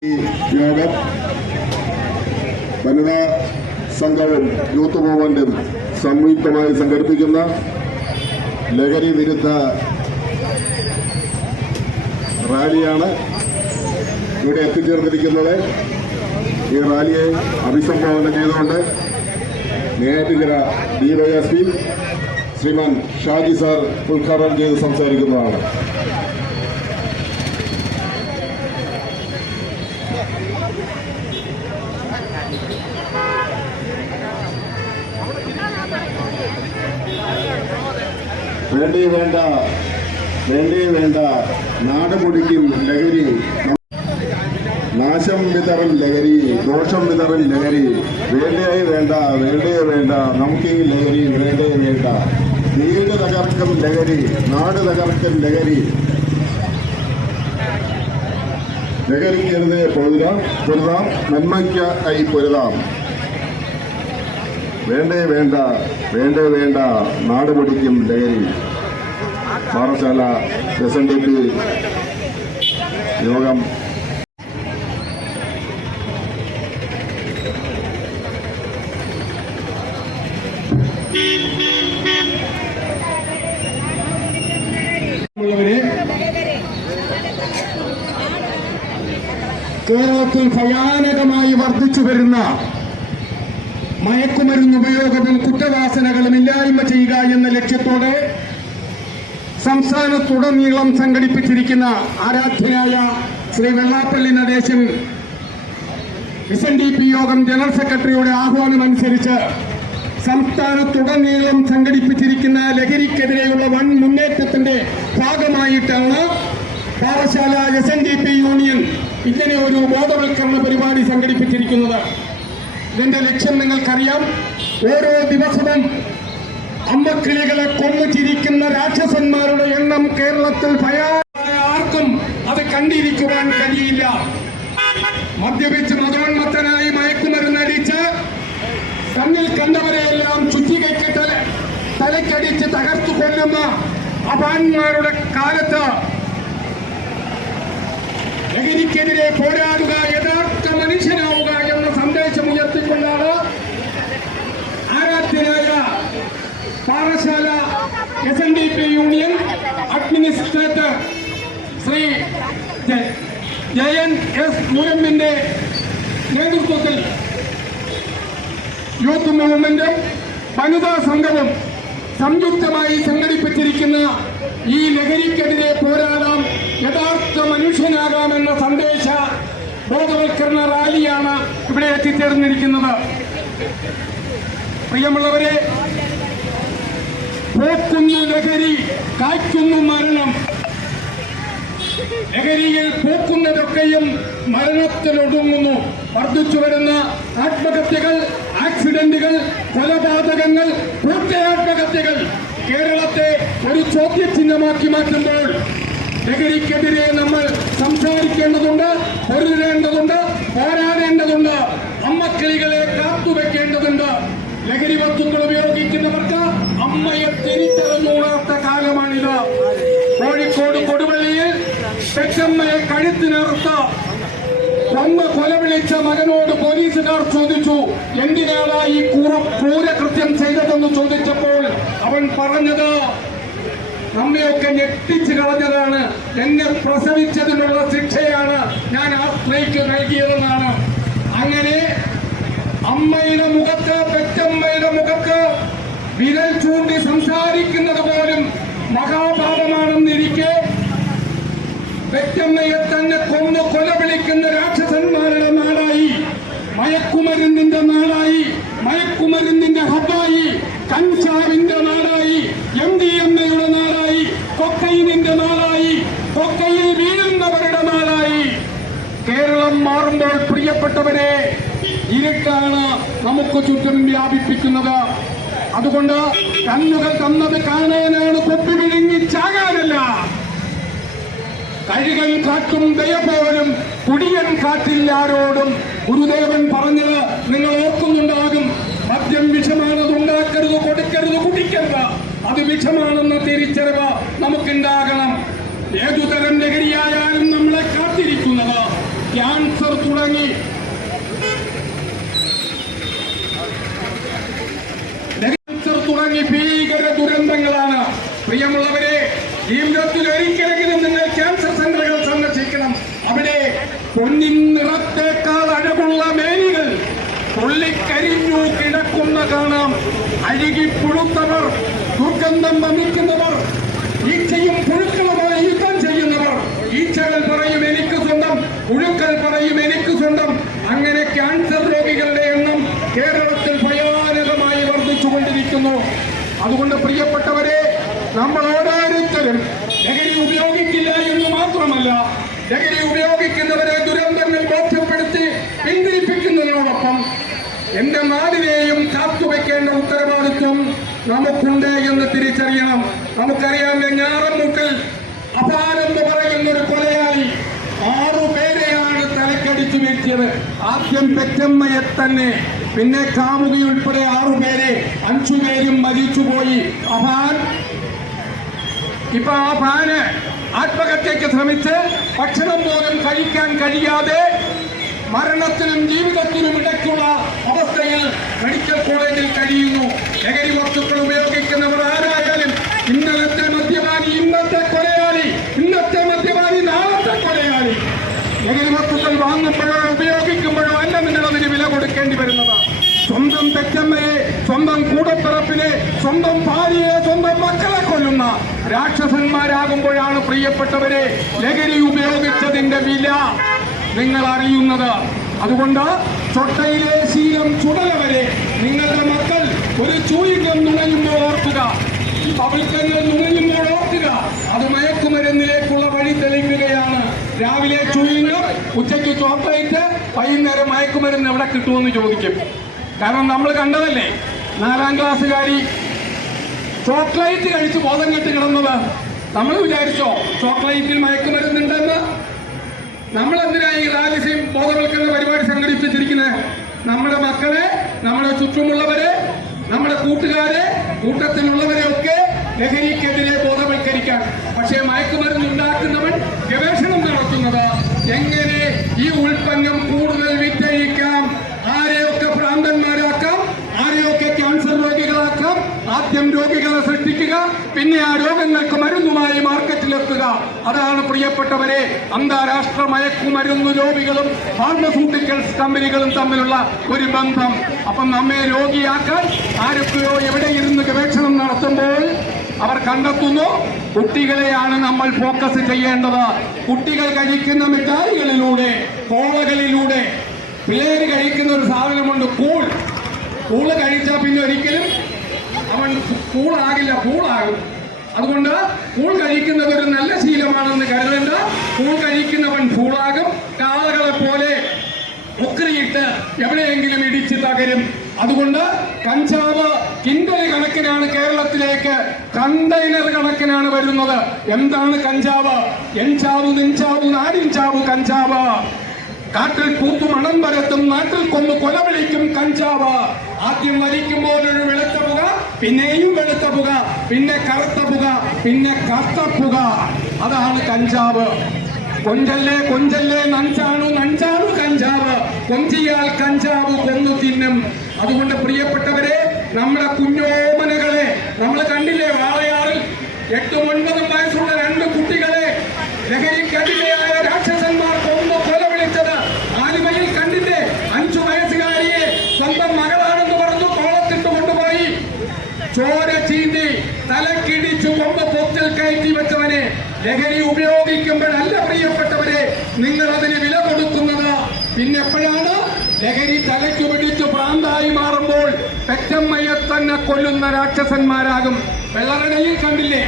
ഈ യോഗം വനിതാ സംഘവും യൂത്ത് മൂവ്മെന്റും സംയുക്തമായി സംഘടിപ്പിക്കുന്ന ലഹരി വിരുദ്ധ റാലിയാണ് ഇവിടെ എത്തിച്ചേർന്നിരിക്കുന്നത്. ഈ റാലിയെ അഭിസംബോധന ചെയ്തുകൊണ്ട് നെയ്യാറ്റിൻകര DYSP ശ്രീമാൻ ഷാജി സാർ ഉദ്ഘാടനം ചെയ്ത് സംസാരിക്കുന്നതാണ്. വേണ്ടേ വേണ്ട നാട് പൊടിക്കും ലഹരി, നാശം വിതറും ലഹരി, ദോഷം വിതറും ലഹരി, വേണ്ടേ വേണ്ട നമുക്ക് ഈ ലഹരി വേണ്ടേ വേണ്ട, വീട് തകർക്കും ലഹരി, നാട് തകർക്കും ലഹരി, ലഹരിക്കെതിരെ പൊരുതാം നന്മയ്ക്കായി പൊരുതാം, വേണ്ടേ വേണ്ട നാട് പൊടിക്കും ലഹരി. പാറശാല SNDP യോഗം കേരളത്തിൽ ഭയാനകമായി വർദ്ധിച്ചു വരുന്ന മയക്കുമരുന്ന് ഉപയോഗവും കുറ്റവാസനകളും ഇല്ലായ്മ ചെയ്യുക എന്ന ലക്ഷ്യത്തോടെ സംസ്ഥാനത്തുടനീളം സംഘടിപ്പിച്ചിരിക്കുന്ന ആരാധ്യനായ ശ്രീ വെള്ളാപ്പള്ളി നടേശൻ SNDP യോഗം ജനറൽ സെക്രട്ടറിയുടെ ആഹ്വാനമനുസരിച്ച് സംസ്ഥാനത്തുടനീളം സംഘടിപ്പിച്ചിരിക്കുന്ന ലഹരിക്കെതിരെയുള്ള വൻ മുന്നേറ്റത്തിന്റെ ഭാഗമായിട്ടാണ് പാറശാല SNDP യൂണിയൻ ഇങ്ങനെ ഒരു ബോധവൽക്കരണ പരിപാടി സംഘടിപ്പിച്ചിരിക്കുന്നത്. ഇതിന്റെ ലക്ഷ്യം നിങ്ങൾക്കറിയാം. ഓരോ ദിവസവും അമ്മക്കിളികളെ കൊന്നു ചിരിക്കുന്ന രാക്ഷസന്മാരുടെ എണ്ണം കേരളത്തിൽ ആർക്കും അത് കണ്ടിരിക്കുവാൻ കഴിയില്ല. മദ്യപിച്ച് മതോന്മത്തനായി മയക്കുമരുന്നടിച്ച് തന്നിൽ കണ്ടവരെയെല്ലാം ചുറ്റികയ്ക്ക് തലക്കടിച്ച് തകർത്തു കൊല്ലുന്ന അപാന്മാരുടെ കാലത്ത് ലഹരിക്കെതിരെ പോരാടുക, യഥാർത്ഥ മനുഷ്യനാവുക എന്ന സന്ദേശം ഉയർത്തിക്കൊണ്ടാണ് ആരാധ്യനായ Parassala SNDP union administrator Shri Jayan S. മുരമ്പിന്റെ നേതൃത്വത്തിൽ യൂത്ത് മൂവ്മെന്റും വനിതാ സംഘവും സംയുക്തമായി സംഘടിപ്പിച്ചിരിക്കുന്ന ഈ ലഹരിക്കെതിരെ പോരാടാം, യഥാർത്ഥ മനുഷ്യനാകാമെന്ന സന്ദേശ ബോധവൽക്കരണ റാലിയാണ് ഇവിടെ എത്തിച്ചേർന്നിരിക്കുന്നത്. പ്രിയമുള്ളവരെ, പോക്കുന്നു ലഹരി, കായ്ക്കുന്നു മരണം. ലഹരിയിൽ പൂക്കുന്നതൊക്കെയും മരണത്തിലൊടുങ്ങുന്നു. വർദ്ധിച്ചു വരുന്ന ആത്മഹത്യകൾ, ആക്സിഡന്റുകൾ, കൊലപാതകങ്ങൾ, കൂട്ടയാത്മഹത്യകൾ കേരളത്തെ ഒരു ചോദ്യചിഹ്നമാക്കി മാറ്റുമ്പോൾ ലഹരിക്കെതിരെ നമ്മൾ സംസാരിക്കേണ്ടതുണ്ട്, പൊരുതേണ്ടതുണ്ട്, പോരാടേണ്ടതുണ്ട്, അമ്മക്കിളികളെ കാത്തുവെക്കേണ്ടതുണ്ട്. ലഹരി വസ്തുക്കൾ ഉപയോഗിക്കുന്നവർക്ക് അമ്മയെ തിരിച്ചറിഞ്ഞൂടാത്ത കാലമാണിത്. കോഴിക്കോട് കൊടുവള്ളിയിൽ പെറ്റമ്മയെ കഴുത്തിനറുത്ത കൊലവിളിച്ച മകനോട് പോലീസുകാർ ചോദിച്ചു, എന്തിനാണ് ഈ ക്രൂരകൃത്യം ചെയ്തതെന്ന് ചോദിച്ചപ്പോൾ അവൻ പറഞ്ഞത്, നമ്മയൊക്കെ ഞെട്ടിച്ചു കളഞ്ഞതാണ്, എന്നെ പ്രസവിച്ചതിനുള്ള ശിക്ഷയാണ് ഞാൻ ആ സ്ത്രീക്ക് നൽകിയതെന്നാണ്. അങ്ങനെ അമ്മയുടെ മുഖത്ത്, പെറ്റമ്മയുടെ മുഖത്ത് വിരൽ ചൂണ്ടി സംസാരിക്കുന്നത് പോലും മഹാപാപമാണെന്നിരിക്കെ പെറ്റമ്മയെ തന്നെ കൊന്നു കൊലവിളിക്കുന്ന രാക്ഷസന്മാരുടെ നാടായി, മയക്കുമരുന്നിന്റെ നാടായി, മയക്കുമരുന്നിന്റെ ഹബ്ബായി, കഞ്ചാവിന്റെ നാടായി, MDMA-യുടെ നാടായി, കൊക്കൈനിന്റെ നാടായി, കൊക്കയിൽ വീഴുന്നവരുടെ നാടായി കേരളം മാറുമ്പോൾ പ്രിയപ്പെട്ടവരെ, ഇരുട്ടാണ് നമുക്ക് ചുറ്റും വ്യാപിപ്പിക്കുന്നത്. അതുകൊണ്ട് കണ്ണുകൾ തന്നത് കാണാനാണ്, കൊപ്പി വിഴുങ്ങി ചാകാനല്ല. കഴുകൻ കാട്ടും ദയ പോലും കുടിയൻ കാട്ടില്ലാരോടും ഗുരുദേവൻ പറഞ്ഞത് നിങ്ങൾ ഓർക്കുന്നുണ്ടാകും. മദ്യം വിഷമാണത്, ഉണ്ടാക്കരുത്, കൊടുക്കരുത്, കുടിക്കരുത്. അത് വിഷമാണെന്ന തിരിച്ചറിവ് നമുക്കുണ്ടാകണം. ഏതുതരം ലഹരിയായാലും നമ്മളെ കാത്തിരിക്കുന്നത് ക്യാൻസർ തുടങ്ങി ഭീകര ദുരന്തങ്ങളാണ്. പ്രിയമുള്ളവരെ, ജീവിതത്തിൽ ഒരിക്കലെങ്കിലും നിങ്ങൾ ക്യാൻസർ സെന്ററുകൾ സന്ദർശിക്കണം. അവിടെ പൊന്നിൻ നിറത്തേക്കാൾ അഴകുള്ള മേനികൾ പൊള്ളിക്കരിഞ്ഞു കിടക്കുന്ന കാണാം. അഴുകിപ്പുഴുത്തവർ, ദുർഗന്ധം വമിക്കുന്നവർ, ഈച്ചയും പുഴുക്കളുമായി യുദ്ധം ചെയ്യുന്നവർ. ഈച്ചകൾ പറയും എനിക്ക് സ്വന്തം, പുഴുക്കൾ പറയും എനിക്ക് സ്വന്തം. അങ്ങനെ ക്യാൻസർ രോഗികളുടെ എണ്ണം കേരളത്തിൽ ഭയാനകമായി വർദ്ധിച്ചുകൊണ്ടിരിക്കുന്നു. അതുകൊണ്ട് പ്രിയപ്പെട്ടവരെ, നമ്മൾ ഓരോരുത്തരും ലഹരി ഉപയോഗിക്കില്ല എന്ന് മാത്രമല്ല, ലഹരി ഉപയോഗിക്കുന്നവരെ ദുരന്തങ്ങൾ ബോധ്യപ്പെടുത്തി പിന്തിരിപ്പിക്കുന്നതിനോടൊപ്പം എന്റെ നാടിനെയും കാത്തുവെക്കേണ്ട ഉത്തരവാദിത്വം നമുക്കുണ്ട് എന്ന് തിരിച്ചറിയണം. നമുക്കറിയാം, ഞാറമുട്ടിൽ അപാരെന്ന് പറയുന്ന ഒരു കൊലയാളി 6 പേരെയാണ് തലക്കടിച്ചു വീഴ്ത്തിയത്. ആദ്യം പെറ്റമ്മയെ തന്നെ, പിന്നെ കാമുകിയുൾപ്പെടെ 6 പേരെ, 5 പേരും മരിച്ചുപോയി. ഇപ്പൊ ആ ഫാന് ആത്മഹത്യക്ക് ശ്രമിച്ച് ഭക്ഷണം പോലും കഴിക്കാൻ കഴിയാതെ മരണത്തിനും ജീവിതത്തിനും ഇടയ്ക്കുള്ള അവസ്ഥയിൽ മെഡിക്കൽ കോളേജിൽ കഴിയുന്നു. ലഹരി വസ്തുക്കൾ ഉപയോഗിക്കുന്നവർ ആരായാലും ഇന്നലത്തെ മദ്യപാനി ഇന്നത്തെ കൊലയാളി, ഇന്നത്തെ മദ്യപാനി നാളത്തെ കൊലയാളി. ലഹരി വസ്തുക്കൾ വാങ്ങുമ്പോഴോ ഉപയോഗിക്കുമ്പോഴോ അല്ല നിങ്ങൾ അതിന് വില കൊടുക്കേണ്ടി വരുന്നത്. സ്വന്തം പെറ്റമ്മയെ, സ്വന്തം കൂടപ്പിറപ്പിനെ, സ്വന്തം ഭാര്യയെ, സ്വന്തം മക്കളെ കൊല്ലുന്ന രാക്ഷസന്മാരാകുമ്പോഴാണ് പ്രിയപ്പെട്ടവരെ ലഹരി ഉപയോഗിച്ചതിന്റെ വില നിങ്ങൾ അറിയുന്നത്. അതുകൊണ്ട് ചൊട്ടയിലെ ശീലം ചുടല വരെ നിങ്ങളുടെ മക്കൾ ഒരു ചൂയികം നുണയുമ്പോൾ ഓർക്കുക, പവിത്രങ്ങൾ നുണയുമ്പോൾ ഓർക്കുക, അത് മയക്കുമരുന്നിലേക്കുള്ള വഴി തെളിക്കുകയാണ്. രാവിലെ ചൂയിങ്ങം, ഉച്ചയ്ക്ക് ചോക്ലേറ്റ്, വൈകുന്നേരം മയക്കുമരുന്ന് എവിടെ കിട്ടുമെന്ന് ചോദിക്കും. കാരണം നമ്മൾ കണ്ടതല്ലേ, 4ാം ക്ലാസ്സുകാരി ചോക്ലേറ്റ് കഴിച്ച് ബോധം കെട്ട് കിടന്നത്. നമ്മൾ വിചാരിച്ചോ ചോക്ലേറ്റിൽ മയക്കുമരുന്നുണ്ടെന്ന്? നമ്മളെന്തിനായി റാലിസിയും ബോധവൽക്കരണ പരിപാടി സംഘടിപ്പിച്ചിരിക്കുന്നത്? നമ്മുടെ മക്കളെ, നമ്മുടെ ചുറ്റുമുള്ളവരെ, നമ്മുടെ കൂട്ടുകാരെ, കൂട്ടത്തിലുള്ളവരെ ഒക്കെ ലഹരിക്കെതിരെ ബോധവൽക്കരിക്കാൻ. പക്ഷേ മയക്കുമരുന്ന് ഉണ്ടാക്കുന്നവൻ ഗവേഷണം നടത്തുന്നത് എങ്ങനെ ഈ ഉൽപ്പന്നം കൂടുതൽ വിറ്റഴിക്കാം, ആരെയൊക്കെ ഭ്രാന്തന്മാരാക്കാം, ആരെയൊക്കെ ക്യാൻസർ രോഗികളാക്കാം. ആദ്യം രോഗികളെ സൃഷ്ടിക്കുക, പിന്നെ ആ രോഗങ്ങൾക്ക് മരുന്നുമായി മാർക്കറ്റിലെത്തുക. അതാണ് പ്രിയപ്പെട്ടവരെ അന്താരാഷ്ട്ര മയക്കുമരുന്ന് രോഗികളും ഫാർമസ്യൂട്ടിക്കൽസ് കമ്പനികളും തമ്മിലുള്ള ഒരു ബന്ധം. അപ്പം നമ്മെ രോഗിയാക്കാൻ ആരൊക്കെയോ എവിടെ ഇരുന്ന് ഗവേഷണം നടത്തുമ്പോൾ അവർ കണ്ടെത്തുന്നു കുട്ടികളെയാണ് നമ്മൾ ഫോക്കസ് ചെയ്യേണ്ടത്. കുട്ടികൾ കഴിക്കുന്ന മിഠായികളിലൂടെ, കോളകളിലൂടെ, പിള്ളേര് കഴിക്കുന്ന ഒരു സാധനമുണ്ട് കൂള് കഴിച്ചാൽ പിന്നെ ഒരിക്കലും അവൻ കൂളാകില്ല, കൂളാകും. അതുകൊണ്ട് കൂൾ കഴിക്കുന്നത് ഒരു നല്ല ശീലമാണെന്ന് കരുതേണ്ട. കൂൾ കഴിക്കുന്നവൻ ഫൂളാകും. കാളകളെ പോലെ ഒക്കറിയിട്ട് എവിടെയെങ്കിലും ഇടിച്ച് തകരും. അതുകൊണ്ട് കഞ്ചാവ് കിൻഡൽ കണക്കിനാണ് കേരളത്തിലേക്ക്, കണ്ടെയ്നർ കണക്കിനാണ് വരുന്നത്. എന്താണ് കഞ്ചാവ്? എൻചാവു നെഞ്ചാവു നാടിൻ ചാവു കഞ്ചാവ്. കാട്ടിൽ പൂത്തു മണം പരത്തും, നാട്ടിൽ കൊന്നു കൊലവിളിക്കും കഞ്ചാവ്. ആദ്യം വലിക്കുമ്പോൾ ഒരു വെളുത്ത പുക, പിന്നെയും വെളുത്ത പുക, പിന്നെ കറുത്ത പുക, പിന്നെ കറുത്ത പുക. അതാണ് കഞ്ചാവ്. കൊഞ്ചല്ലേ കൊഞ്ചല്ലേ നഞ്ചാണു നഞ്ചാണു കഞ്ചാവ്, കൊഞ്ചിയാൽ കഞ്ചാവ് കൊന്നു തിന്നും. അതുകൊണ്ട് പ്രിയപ്പെട്ടവരെ, നമ്മുടെ കുഞ്ഞോമനകളെ നമ്മൾ കണ്ടില്ലേ? വാളയാറിൽ 8ഉം 9ഉം വയസ്സുള്ള 2 കുട്ടികളെ ലഹരിക്കടിമയായ രാക്ഷസന്മാർ കൊന്നു കൊല വിളിച്ചത്. ആലുവയിൽ കണ്ടില്ലേ? 5 വയസ്സുകാരിയെ സ്വന്തം മകളാണെന്ന് പറഞ്ഞു കോളത്തിട്ട് കൊണ്ടുപോയി ചോര ചീന്തി തലക്കിടിച്ചു കൊമ്പ് പൊത്തിൽ കയറ്റി വെച്ചവനെ. ലഹരി ഉപയോഗിക്കുമ്പോഴല്ല പ്രിയപ്പെട്ടവരെ നിങ്ങൾ അതിന് വില കൊടുക്കുന്നത്. പിന്നെ എപ്പോഴാണ്? ലഹരി തലയ്ക്ക് പിടിച്ച് ഭ്രാന്തായി മാറുമ്പോൾ പെറ്റമ്മയെ തന്നെ കൊല്ലുന്ന രാക്ഷസന്മാരാകും. വെള്ളറടയിൽ കണ്ടില്ലേ?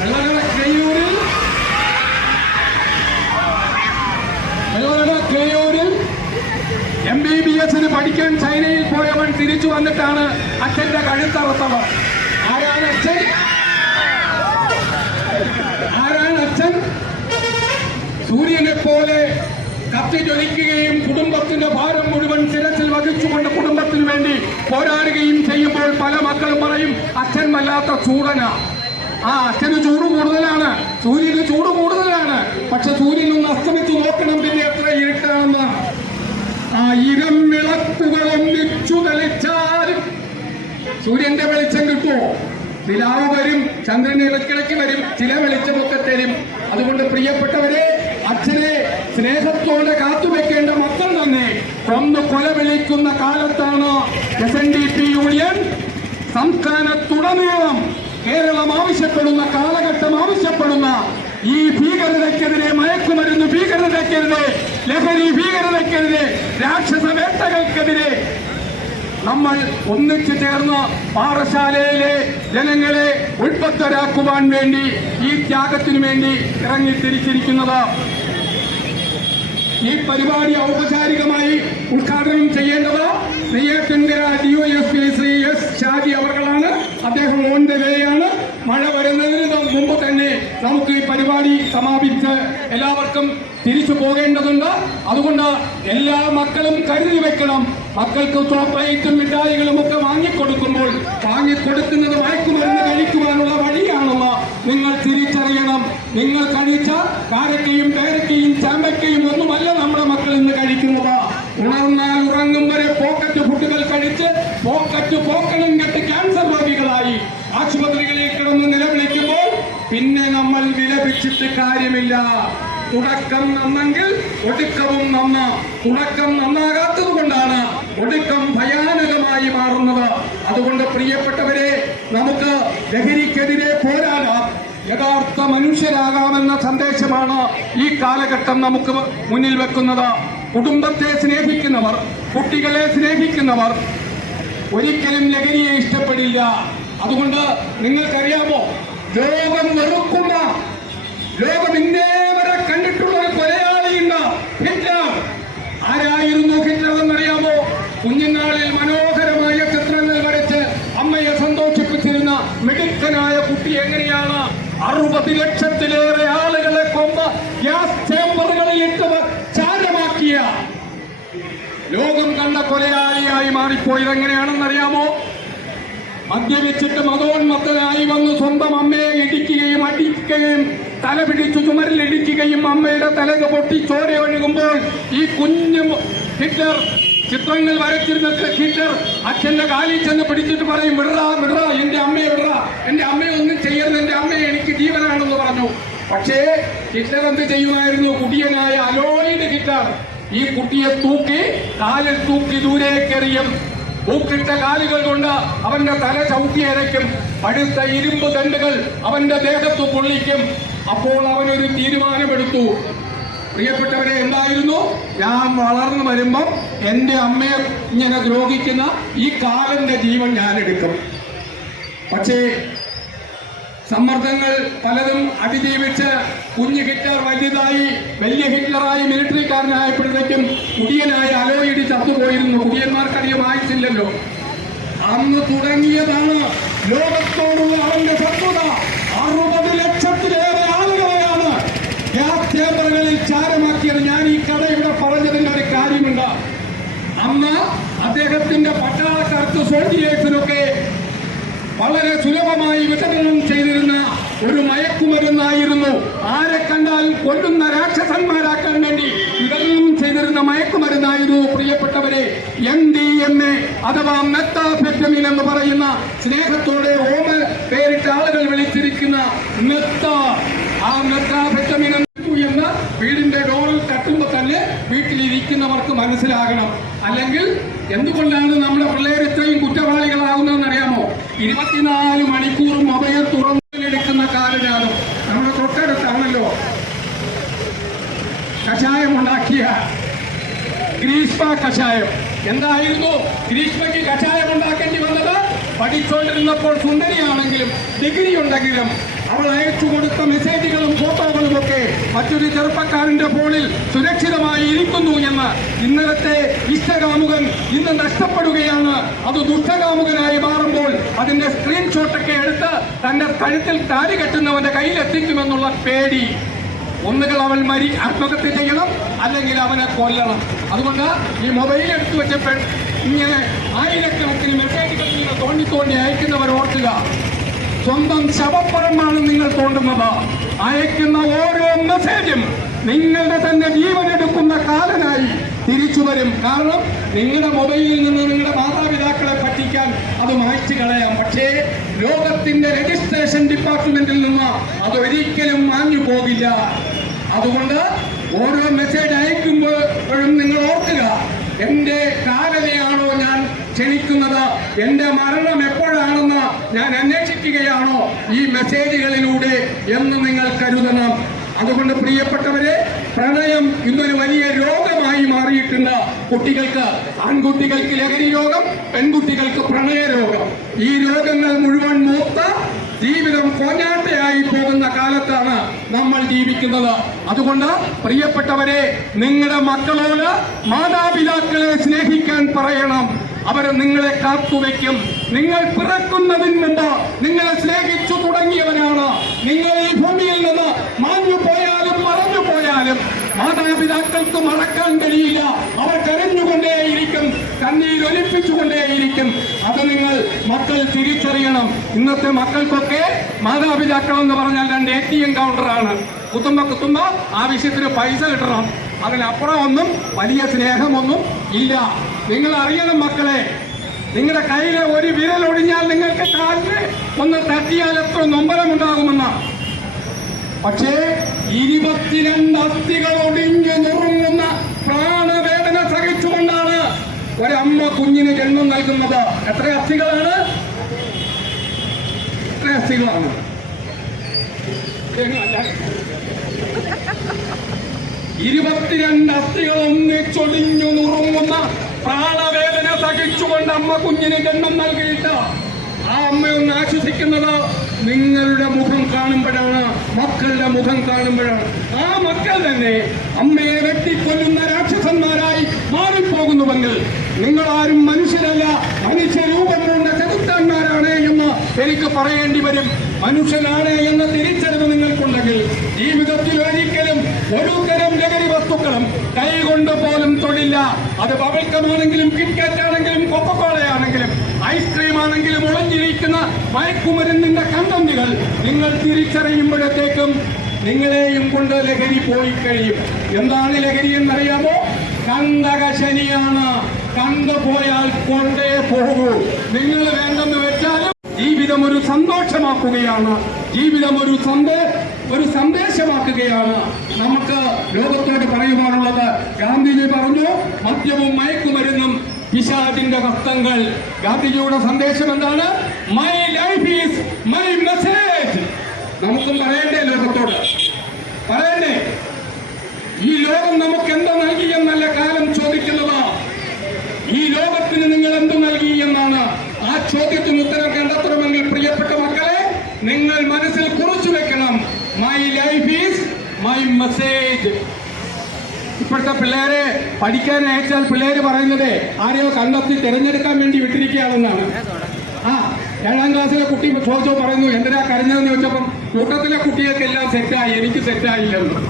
വെള്ളറടയൂരിൽ MBBS പഠിക്കാൻ ചൈനയിൽ പോയവൻ തിരിച്ചു വന്നിട്ടാണ് അച്ഛന്റെ കഴുത്തറുത്തവർ. ആരാണ് അച്ഛൻ? സൂര്യനെ പോലെ കത്തിജ്വലിക്കുകയും കുടുംബത്തിന്റെ ഭാരം മുഴുവൻ ശിരസിൽ വഹിച്ചുകൊണ്ട് കുടുംബത്തിന് വേണ്ടി പോരാടുകയും ചെയ്യുമ്പോൾ പല മക്കളും പറയും അച്ഛൻ വല്ലാത്ത ചൂടന. അച്ഛന് ചൂട് കൂടുതലാണ്, സൂര്യന് ചൂട് കൂടുതലാണ്. പക്ഷെ സൂര്യൻ ഒന്ന് അസ്തമിച്ച് നോക്കണം, പിന്നെ എത്ര ഇരുട്ടാണെന്ന്. ഇരം വിളക്കുകൾ ഒന്നിച്ചു തെളിച്ചാലും സൂര്യന്റെ വെളിച്ചം കിട്ടുമോ? നിലാവ് വരും, ചന്ദ്രന്റെ ഇടയ്ക്കിടയ്ക്ക് വരും, ചില വെളിച്ചമൊക്കെ തരും. അതുകൊണ്ട് പ്രിയപ്പെട്ടവരെ, അച്ഛനെ സ്നേഹത്തോടെ കാത്തുവെക്കേണ്ട മക്കൾ തന്നെ കൊന്നു കൊല വിളിക്കുന്ന കാലത്താണ് SNDP യൂണിയൻ സംസ്ഥാനത്തുടനീളം കേരളം ആവശ്യപ്പെടുന്ന, കാലഘട്ടം ആവശ്യപ്പെടുന്ന ഈ ഭീകരതയ്ക്കെതിരെ, മയക്കുമരുന്ന് ഭീകരതയ്ക്കെതിരെ, ലഹരി ഭീകരതയ്ക്കെതിരെ, രാക്ഷസ വേട്ടകൾക്കെതിരെ നമ്മൾ ഒന്നിച്ചു ചേർന്ന് പാറശാലയിലെ ജനങ്ങളെ ഉൾപ്പത്തരാക്കുവാൻ വേണ്ടി ഈ ത്യാഗത്തിനു വേണ്ടി ഇറങ്ങിത്തിരിച്ചിരിക്കുന്നത്. ഈ പരിപാടി ഔപചാരികമായി ഉദ്ഘാടനം ചെയ്യേണ്ടത് നെയ്യാറ്റിൻകര DYSP ശ്രീ S. ഷാജി അവർകളാണ്. അദ്ദേഹം ഓൺ ദ വേയാണ്. മഴ വരുന്നതിന് മുമ്പ് തന്നെ നമുക്ക് ഈ പരിപാടി സമാപിച്ച് എല്ലാവർക്കും തിരിച്ചു പോകേണ്ടതുണ്ട്. അതുകൊണ്ട് എല്ലാ മക്കളും കരുതി വെക്കണം. മക്കൾക്ക് ചോക്ലേറ്റും മിഠായികളും ഒക്കെ വാങ്ങിക്കൊടുക്കുമ്പോൾ വാങ്ങിക്കൊടുക്കുന്നത് മയക്കുമരുന്ന് കഴിക്കുവാനുള്ള വഴിയാണെന്ന് നിങ്ങൾ തിരിച്ചറിയണം. നിങ്ങൾ കഴിച്ച കാരക്കയും പേരക്കയും ചാമ്പക്കയും ഒന്നുമല്ല നമ്മുടെ മക്കൾ ഇന്ന് കഴിക്കുന്നത്. ഉണർന്നാൽ ഉറങ്ങും വരെ പോക്കറ്റ് ഫുഡുകൾ കഴിച്ച് പോക്കണും കെട്ട് ക്യാൻസർ രോഗികളായി ആശുപത്രികളിൽ കിടന്ന് നിലവിളിക്കുമ്പോൾ പിന്നെ നമ്മൾ വിലപിച്ചിട്ട് കാര്യമില്ല. തുടക്കം നന്നെങ്കിൽ ഒടുക്കവും നന്ന. തുടക്കം നന്നാകാത്തത് കൊണ്ടാണ് ഒടുക്കം ഭയാനകമായി മാറുന്നത്. അതുകൊണ്ട് പ്രിയപ്പെട്ടവരെ, നമുക്ക് ലഹരിക്കെതിരെ പോരാടാം. യഥാർത്ഥ മനുഷ്യരാകാമെന്ന സന്ദേശമാണ് ഈ കാലഘട്ടം നമുക്ക് മുന്നിൽ വെക്കുന്നത്. കുടുംബത്തെ സ്നേഹിക്കുന്നവർ, കുട്ടികളെ സ്നേഹിക്കുന്നവർ ഒരിക്കലും ലഹരിയെ ഇഷ്ടപ്പെടില്ല. അതുകൊണ്ട് നിങ്ങൾക്കറിയാമോ, ലോകം വെറുക്കുന്ന, ലോകം ഇന്നേ വരെ കണ്ടിട്ടുള്ള ഒരു കൊലയാളിയുണ്ട്, ഹിറ്റ്ലർ. ആരായിരുന്നു ഹിറ്റ്ലർ എന്നറിയാമോ? കുഞ്ഞുനാളിൽ മനോഹരമായ ചിത്രങ്ങൾ വരച്ച് അമ്മയെ സന്തോഷിപ്പിച്ചിരുന്ന മിടുക്കനായ കുട്ടി എങ്ങനെയാണ് 60 ലക്ഷത്തിലേറെ ആളുകളെ കൊമ്പ് ഗ്യാസ് ചേമ്പറുകളിൽ ഇട്ട് ചാരമാക്കിയ ലോകം കണ്ട കൊലയാളിയായി മാറിപ്പോയത് എങ്ങനെയാണെന്നറിയാമോ? മദ്യപിച്ചിട്ട് മതോന്മത്തനായി വന്ന് സ്വന്തം അമ്മയെ ഇടിക്കുകയും അടിക്കുകയും തല പിടിച്ചു ചുമരിലിടിക്കുകയും അമ്മയുടെ തലക പൊട്ടി ചോര ഒഴുകുമ്പോൾ ഈ കുഞ്ഞു ഹിറ്റ്ലർ ചിത്രങ്ങൾ വരച്ചിരുന്ന ഹിറ്റ്ലർ അച്ഛന്റെ കാലിൽ ചെന്ന് പിടിച്ചിട്ട് പറയും, വിടറാ വിടറാ, എന്റെ അമ്മയെ വിടറാ, എന്റെ അമ്മയെ ഒന്നും ചെയ്യരുത്, എന്റെ അമ്മയെ എനിക്ക് ജീവനാണെന്ന് പറഞ്ഞു. പക്ഷേ ഹിറ്റ്ലർ എന്ത് ചെയ്യുമായിരുന്നു? കുടിയനായ അലോയിഡ് ഹിറ്റ്ലർ ഈ കുട്ടിയെ തൂക്കി കാലിൽ തൂക്കി ദൂരേക്കെറിയും. പൂക്കിട്ട കാലുകൾ കൊണ്ട് അവന്റെ തല ചവിട്ടിയരയ്ക്കും. പഴുത്ത ഇരുമ്പ് ദണ്ടുകൾ അവന്റെ ദേഹത്ത് പൊള്ളിക്കും. അപ്പോൾ അവനൊരു തീരുമാനമെടുത്തു. പ്രിയപ്പെട്ടവരെ, എന്തായിരുന്നു? ഞാൻ വളർന്നു വരുമ്പം എന്റെ അമ്മയെ ഇങ്ങനെ ദ്രോഹിക്കുന്ന ഈ കാലന്റെ ജീവൻ ഞാൻ എടുക്കും. പക്ഷേ സമ്മർദ്ദങ്ങൾ പലതും അതിജീവിച്ച് കുഞ്ഞ് ഹിറ്റ്ലർ വലുതായി വലിയ ഹിറ്റ്ലറായി മിലിറ്ററിക്കാരനായപ്പോഴത്തേക്കും കുടിയനായ അലോയിടി ചത്തുപോയിരുന്നു. കുടിയന്മാർക്കധികം ആയിട്ടില്ലല്ലോ. അന്ന് തുടങ്ങിയതാണ് ലോകത്തോടുള്ള അവന്റെ ശത്രുത. 60 ലക്ഷത്തിലേറെ ആളുകളെയാണ് ഗ്യാസ് ചേമ്പറുകളിൽ ചാരമാക്കിയത്. ഞാൻ ഈ കഥ ഇവിടെ പറഞ്ഞതിന്റെ ഒരു കാര്യമുണ്ട്. അന്ന് അദ്ദേഹത്തിന്റെ പട്ടാളക്കാർക്ക് സോൾജിയേഴ്സിനൊക്കെ വളരെ സുലഭമായി വിതരണം ചെയ്തിരുന്ന ഒരു മയക്കുമരുന്നായിരുന്നു. ആരെ കണ്ടാൽ കൊല്ലുന്ന രാക്ഷസന്മാരാക്കാൻ വേണ്ടി വിതരണം ചെയ്തിരുന്ന മയക്കുമരുന്നായിരുന്നു പ്രിയപ്പെട്ടവരെ MDMA അഥവാ മെത്താംഫെറ്റമിൻ എന്ന് പറയുന്ന സ്നേഹത്തോടെ പേരിട്ട ആളുകൾ വിളിച്ചിരിക്കുന്ന ആ മെത്താംഫെറ്റമിൻ എന്ന് വീടിന്റെ ഡോറിൽ തട്ടുമ്പോൾ തന്നെ വീട്ടിലിരിക്കുന്നവർക്ക് മനസ്സിലാകണം. അല്ലെങ്കിൽ എന്തുകൊണ്ടാണ് നമ്മുടെ പിള്ളേർ ഇത്രയും കുറ്റവാളികളാകുന്നതെന്ന് അറിയാമോ? 24 മണിക്കൂറും മൊബൈൽ തുറന്നെടുക്കുന്ന കാലമാണ്. നമ്മുടെ തൊട്ടടുത്താണല്ലോ കഷായം ഉണ്ടാക്കിയ ഗ്രീഷ്മ കഷായം. എന്തായിരുന്നു ഗ്രീഷ്മയ്ക്ക് കഷായം ഉണ്ടാക്കേണ്ടി വന്നത്? പഠിച്ചുകൊണ്ടിരുന്നപ്പോൾ സുന്ദരിയാണെങ്കിലും ഡിഗ്രി ഉണ്ടെങ്കിലും അവൾ അയച്ചു കൊടുത്ത മെസ്സേജുകളും ഫോട്ടോകളും ഒക്കെ മറ്റൊരു ചെറുപ്പക്കാരന്റെ ഫോണിൽ സുരക്ഷിതമായി ഇരിക്കുന്നു എന്ന് ഇന്നലത്തെ ഇഷ്ടകാമുകൻ ഇന്ന് നഷ്ടപ്പെടുകയാണ്. അത് ദുഷ്ടകാമുകനായി മാറുമ്പോൾ അതിന്റെ സ്ക്രീൻഷോട്ടൊക്കെ എടുത്ത് തന്റെ കഴുത്തിൽ താലി കെട്ടുന്നവന്റെ കയ്യിലെത്തിക്കുമെന്നുള്ള പേടി. ഒന്നുകിൽ അവൻ ആത്മഹത്യ ചെയ്യണം, അല്ലെങ്കിൽ അവനെ കൊല്ലണം. അതുകൊണ്ട് ഈ മൊബൈൽ എടുത്തു വെച്ചപ്പോൾ ഇങ്ങനെ ആയിരക്കണക്കിന് മെസ്സേജുകൾ നിങ്ങൾ തോണ്ടി അയക്കുന്നവർ ഓർക്കുക, സ്വന്തം ശവപ്പഴമാണ് നിങ്ങൾ തോണ്ടുന്നത്. അയക്കുന്ന ഓരോ മെസ്സേജും നിങ്ങളുടെ തന്നെ ജീവനെടുക്കുന്ന കാലനായി തിരിച്ചു വരും. കാരണം നിങ്ങളുടെ മൊബൈലിൽ നിന്ന് നിങ്ങളുടെ മാതാപിതാക്കളെ പറ്റിക്കാൻ അത് മായ്ച്ചു കളയാം. പക്ഷേ ലോകത്തിന്റെ രജിസ്ട്രേഷൻ ഡിപ്പാർട്ട്മെന്റിൽ നിന്ന് അത് ഒരിക്കലും മാഞ്ഞു പോകില്ല. അതുകൊണ്ട് ഓരോ മെസ്സേജ് അയക്കുമ്പോഴും നിങ്ങൾ ഓർക്കുക, എന്റെ കാലനെയാണോ ഞാൻ ക്ഷണിക്കുന്നത്, എന്റെ മരണം എപ്പോഴാണെന്ന് ഞാൻ അന്വേഷിക്കുകയാണോ ഈ മെസ്സേജുകളിലൂടെ എന്ന് നിങ്ങൾ കരുതണം. അതുകൊണ്ട് പ്രിയപ്പെട്ടവരെ, പ്രണയം ഇന്നൊരു വലിയ രോഗമായി മാറിയിട്ടുണ്ട്. കുട്ടികൾക്ക്, ആൺകുട്ടികൾക്ക് ലഹരി രോഗം, പെൺകുട്ടികൾക്ക് പ്രണയ രോഗം. ഈ രോഗങ്ങൾ മുഴുവൻ മൂത്ത ജീവിതം കോഞ്ഞാട്ടയായി പോകുന്ന കാലത്താണ് നമ്മൾ ജീവിക്കുന്നത്. അതുകൊണ്ട് പ്രിയപ്പെട്ടവരെ, നിങ്ങളുടെ മക്കളോട് മാതാപിതാക്കളെ സ്നേഹിക്കാൻ പറയണം. അവർ നിങ്ങളെ കാത്തുവെക്കും. നിങ്ങൾ പിറക്കുന്നതിന് മുമ്പ് നിങ്ങളെ സ്നേഹിച്ചു തുടങ്ങിയവരാണ്. നിങ്ങൾ ഈ ഭൂമിയിൽ നിന്ന് മാഞ്ഞു പോയാലും മറഞ്ഞു പോയാലും മാതാപിതാക്കൾക്ക് മറക്കാൻ കഴിയില്ല. അവർ കരഞ്ഞുകൊണ്ടേയിരിക്കും, കണ്ണീരൊലിപ്പിച്ചുകൊണ്ടേയിരിക്കും. അത് നിങ്ങൾ മക്കൾ തിരിച്ചറിയണം. ഇന്നത്തെ മക്കൾക്കൊക്കെ മാതാപിതാക്കളെന്ന് പറഞ്ഞാൽ 2 ATM കൗണ്ടറാണ്. കുത്തുമ്പോ ആവശ്യത്തിന് പൈസ കിട്ടണം. അതിനപ്പുറം ഒന്നും വലിയ സ്നേഹമൊന്നും ഇല്ല. നിങ്ങൾ അറിയണം മക്കളെ, നിങ്ങളുടെ കയ്യിലെ ഒരു വിരലൊടിഞ്ഞാൽ നിങ്ങൾക്ക് കാലിന് ഒന്ന് തട്ടിയാൽ എത്ര നൊമ്പരമുണ്ടാകുമെന്ന്. പക്ഷേ 22 അസ്ഥികൾ ഒടിഞ്ഞു നുറുങ്ങുന്ന പ്രാണവേദന സഹിച്ചുകൊണ്ടാണ് ഒരമ്മ കുഞ്ഞിന് ജന്മം നൽകുന്നത്. എത്ര അസ്ഥികളാണ്? 22 അസ്ഥികൾ ഒന്നിച്ചൊടിഞ്ഞു നുറുങ്ങുന്ന പ്രാണവേദന സഹിച്ചുകൊണ്ട് അമ്മ കുഞ്ഞിന് ജന്മം നൽകിയിട്ട് ആ അമ്മയൊന്ന് ആശ്വസിക്കുന്നത് നിങ്ങളുടെ മുഖം കാണുമ്പോഴാണ്, മക്കളുടെ മുഖം കാണുമ്പോഴാണ്. ആ മക്കൾ തന്നെ അമ്മയെ വെട്ടിക്കൊല്ലുന്ന രാക്ഷസന്മാരായി മാറിപ്പോകുന്നുവെങ്കിൽ നിങ്ങളാരും മനുഷ്യരല്ല, മനുഷ്യരൂപം കൊണ്ട ചെറുത്താന്മാരാണ് എന്ന് എനിക്ക് പറയേണ്ടി വരും. മനുഷ്യനാണ് എന്ന തിരിച്ചറിവ് നിങ്ങൾക്കുണ്ടെങ്കിൽ ജീവിതത്തിൽ ഒരിക്കലും ഒരു തരം ലഹരി വസ്തുക്കളും കൈകൊണ്ട് പോലും തൊടില്ല. അത് ബബിൾക്കമാണെങ്കിലും കിറ്റ്കാറ്റ് ആണെങ്കിലും കൊക്കക്കോളയാണെങ്കിലും ഐസ്ക്രീം ആണെങ്കിലും ഒളിഞ്ഞിരിക്കുന്ന മയക്കുമരുന്നിന്റെ കണ്ടന്റുകൾ നിങ്ങൾ തിരിച്ചറിയുമ്പോഴത്തേക്കും നിങ്ങളെയും കൊണ്ട് ലഹരി പോയി കഴിയും. എന്താണ് ലഹരി എന്നറിയാമോ? കണ്ടകശനിയാണ്. കണ്ടുപോയാൽ കൊണ്ടേ പോകൂ. നിങ്ങൾ വേണ്ടെന്ന് വെച്ചാലും ജീവിതം ഒരു സന്തോഷമാക്കുകയാണ്, ജീവിതം ഒരു സന്ദേശമാക്കുകയാണ്. നമുക്ക് ലോകത്തോട് പറയുവാനുള്ളത്, ഗാന്ധിജി പറഞ്ഞു, മദ്യവും മയക്കുമരുന്നും പിശാചിന്റെ ഹസ്തങ്ങൾ. ഗാന്ധിജിയുടെ സന്ദേശം എന്താണ്? My life is my message. നമുക്കും പറയണ്ടേ? ലോകത്തോട് പറയണ്ടേ? ഈ ലോകം നമുക്ക് എന്ത് നൽകി എന്നല്ല കാലം ചോദിക്കുന്നത്. ഈ ലോകത്തിന് നിങ്ങൾ എന്ത് നൽകി എന്നാണ്. ആ ചോദ്യത്തിന് ഉത്തരം കണ്ടെത്തണമെങ്കിൽ പ്രിയപ്പെട്ട മക്കളെ, നിങ്ങൾ മനസ്സിൽ മെസ്സേജ്. ഇപ്പോഴത്തെ പിള്ളേരെ പഠിക്കാൻ അയച്ചാൽ പിള്ളേര് പറയുന്നത് ആരെയോ കണ്ടെത്തി തിരഞ്ഞെടുക്കാൻ വേണ്ടി വിട്ടിരിക്കുകയാണെന്നാണ്. 7ാം ക്ലാസ്സിലെ കുട്ടി ചോദിച്ചോ പറയുന്നു എന്തിനാ കരഞ്ഞതെന്ന് ചോദിച്ചപ്പം കൂട്ടത്തിലെ കുട്ടികൾക്കെല്ലാം സെറ്റായി, എനിക്ക് സെറ്റായില്ലെന്ന്.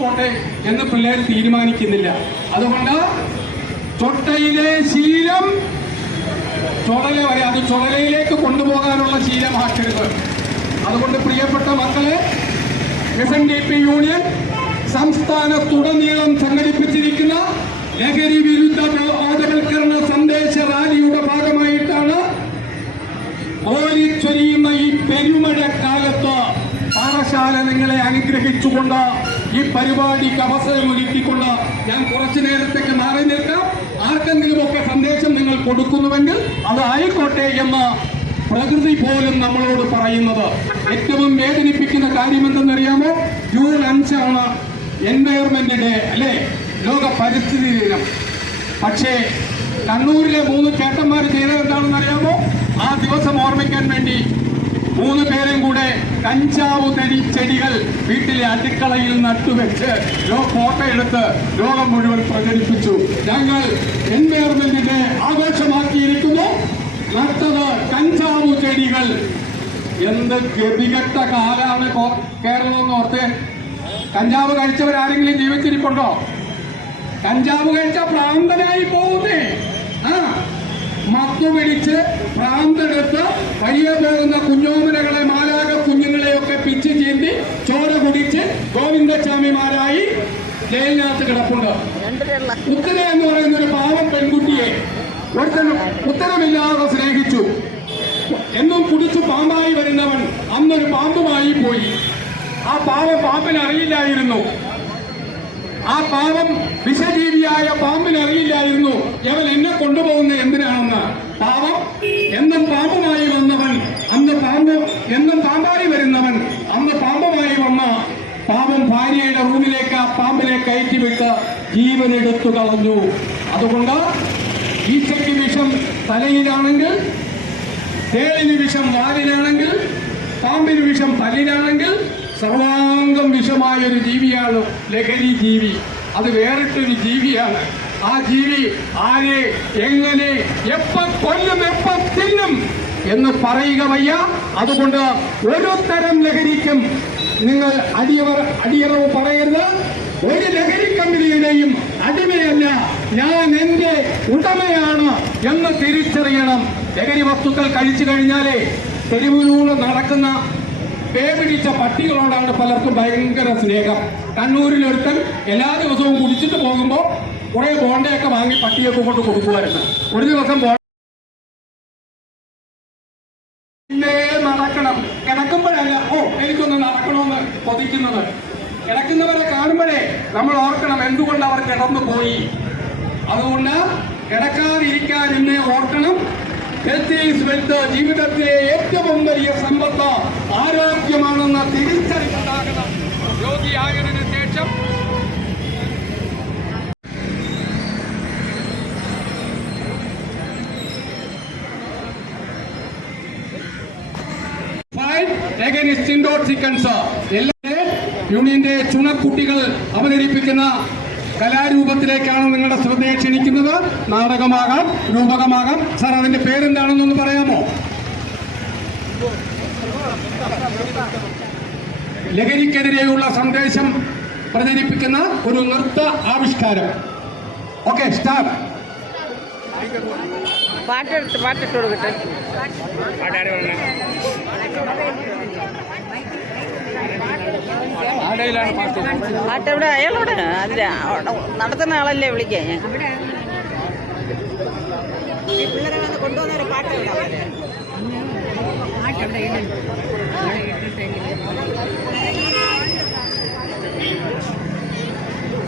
പോട്ടെ എന്ന് പിള്ളേർ തീരുമാനിക്കുന്നില്ല. അതുകൊണ്ട് ചൊട്ടയിലെ ശീലം ചുടല വരെ, അത് ചുടലയിലേക്ക് കൊണ്ടുപോകാനുള്ള ശീലമാക്കരുത്. അതുകൊണ്ട് പ്രിയപ്പെട്ട മക്കളെ, SNDP യൂണിയൻ സംസ്ഥാനത്തുടനീളം സംഘടിപ്പിച്ചിരിക്കുന്ന ലഹരി വിരുദ്ധ ബോധവൽക്കരണ സന്ദേശ റാലിയുടെ ഭാഗമായിട്ടാണ് ഓലിച്ചൊരിയുന്ന ഈ പെരുമഴക്കാലത്ത് പാഠശാല നിങ്ങളെ അനുഗ്രഹിച്ചുകൊണ്ട് ഈ പരിപാടിക്ക് അവസരമൊരുക്കിക്കൊണ്ട് ഞാൻ കുറച്ചു നേരത്തേക്ക് മാറി നിൽക്കാം. ആർക്കെങ്കിലുമൊക്കെ സന്ദേശം നിങ്ങൾ കൊടുക്കുന്നുവെങ്കിൽ അത് ആയിക്കോട്ടെ എന്ന് പ്രകൃതി പോലും നമ്മളോട് പറയുന്നത്. ഏറ്റവും വേദനിപ്പിക്കുന്ന കാര്യം എന്തെന്നറിയാമോ? ജൂൺ 5 എൻവയറമെന്റ് ഡേ അല്ലേ, ലോക പരിസ്ഥിതി ദിനം. പക്ഷേ കണ്ണൂരിലെ 3 ചേട്ടന്മാർ ചെയ്തത് എന്താണെന്ന് അറിയാമോ? ആ ദിവസം ഓർമ്മിക്കാൻ വേണ്ടി 3 പേരും കൂടെ കഞ്ചാവ് ചെടികൾ വീട്ടിലെ അടുക്കളയിൽ നട്ടുവെച്ച് ഫോട്ടോ എടുത്ത് ലോകം മുഴുവൻ പ്രചരിപ്പിച്ചു. ഞങ്ങൾ എൻവയറമെന്റ് ഡേ ആഘോഷമാക്കിയിരിക്കുന്നു. നട്ടത് കഞ്ചാവ് ചെടികൾ. എന്ത് ഗതികെട്ട കാലാണ് കേരളം എന്ന് ഓർത്ത്. കഞ്ചാവ് കഴിച്ചവരാരെങ്കിലും ജീവിച്ചിരിപ്പുണ്ടോ? കഞ്ചാവ് കഴിച്ച ഭ്രാന്തനായി പോകുന്നേ. മത്തു പിടിച്ച് ഭ്രാന്തെടുത്ത് വഴിയെ പോകുന്ന കുഞ്ഞോമനകളെ, മാലാക കുഞ്ഞുങ്ങളെയൊക്കെ പിച്ച് ചീന്തി ചോര കുടിച്ച് ഗോവിന്ദസ്വാമിമാരായി ജയിലിനകത്ത് കിടപ്പുണ്ട്. ഉത്തര എന്ന് പറയുന്ന ഒരു പാവം പെൺകുട്ടിയെ ഒരുത്തനും ഉത്തരമില്ലാതെ സ്നേഹിച്ചു. എന്നും കുടിച്ചു പാമ്പായി വരുന്നവൻ അന്നൊരു പാമ്പുമായി പോയി. ആ പാവം പാമ്പിന് അറിയില്ലായിരുന്നു. ആ പാവം വിഷജീവിയായ പാമ്പിന് അറിയില്ലായിരുന്നു ഇവൻ എന്നെ കൊണ്ടുപോകുന്ന എന്തിനാണെന്ന്. പാവം എന്നും പാമ്പുമായി വന്നവൻ എന്നും പാമ്പായി വരുന്നവൻ അന്ന് പാമ്പുമായി വന്ന പാവം ഭാര്യയുടെ റൂമിലേക്ക് ആ പാമ്പിനെ കയറ്റിവിട്ട് ജീവനെടുത്തു കളഞ്ഞു. അതുകൊണ്ട് ഈച്ചയ്ക്ക് വിഷം തലയിലാണെങ്കിൽ, തേളിന് വിഷം വാലിലാണെങ്കിൽ, പാമ്പിന് വിഷം പല്ലിലാണെങ്കിൽ സർവാംഗം വിഷമായൊരു ജീവിയാണ് ലഹരി ജീവി. അത് വേറിട്ടൊരു ജീവിയാണ്. ആ ജീവി ആരെ, എങ്ങനെ, എപ്പ കൊല്ലും, എപ്പ തിന്നും എന്ന് പറയുക വയ്യ. അതുകൊണ്ട് ഒരു തരം ലഹരിക്കും നിങ്ങൾ അടിയറവ് പറയരുത്. ഒരു ലഹരി കമ്പനിയുടെയും അടിമയല്ല ഞാൻ, എന്റെ ഉടമയാണ് എന്ന് തിരിച്ചറിയണം. ലഹരി വസ്തുക്കൾ കഴിച്ചു കഴിഞ്ഞാലേ തെരുവിലൂടെ നടക്കുന്ന പേപിടിച്ച പട്ടികളോടാണ് പലർക്കും ഭയങ്കര സ്നേഹം. കണ്ണൂരിലൊരുത്തൻ എല്ലാ ദിവസവും കുടിച്ചിട്ട് പോകുമ്പോൾ കുറെ ബോണ്ടയൊക്കെ വാങ്ങി പട്ടിയൊക്കെ കൊണ്ട് കൊടുക്കുമായിരുന്നു. ഒരു ദിവസം നടക്കണം, കിടക്കുമ്പോഴല്ല എനിക്കൊന്ന് നടക്കണമെന്ന് കൊതിക്കുന്നത്. കിടക്കുന്നവരെ കാണുമ്പോഴേ നമ്മൾ ഓർക്കണം എന്തുകൊണ്ട് അവർ കിടന്നു പോയി. അതുകൊണ്ട് കിടക്കാതിരിക്കാൻ എന്നെ ഓർക്കണം. Health is wealth. ജീവിതത്തിലെ ഏറ്റവും വലിയ സമ്പത്ത് ആരോഗ്യമാണെന്ന തിരിച്ചറിവുണ്ടാകണം. രോഗിയായതിനു ശേഷം യൂണിയന്റെ ചുണക്കുട്ടികൾ അവതരിപ്പിക്കുന്ന കലാരൂപത്തിലേക്കാണ് നിങ്ങളുടെ ശ്രദ്ധയെ ക്ഷണിക്കുന്നത്. നാടകമാകാം, രൂപകമാകാം. സാർ, അതിന്റെ പേരെന്താണെന്നൊന്ന് പറയാമോ? ലഹരിക്കെതിരെയുള്ള സന്ദേശം പ്രചരിപ്പിക്കുന്ന ഒരു നൃത്ത ആവിഷ്കാരം. Okay, start. പാട്ടിട്ട് കൊടുക്കട്ടെ. പാട്ടെവിടെ? അയാളോട് അതില്ല, നടത്തുന്ന ആളല്ലേ വിളിക്കാൻ. ഞാൻ പിള്ളേരെ വന്ന് കൊണ്ടുവന്നൊരു പാട്ടുണ്ട്.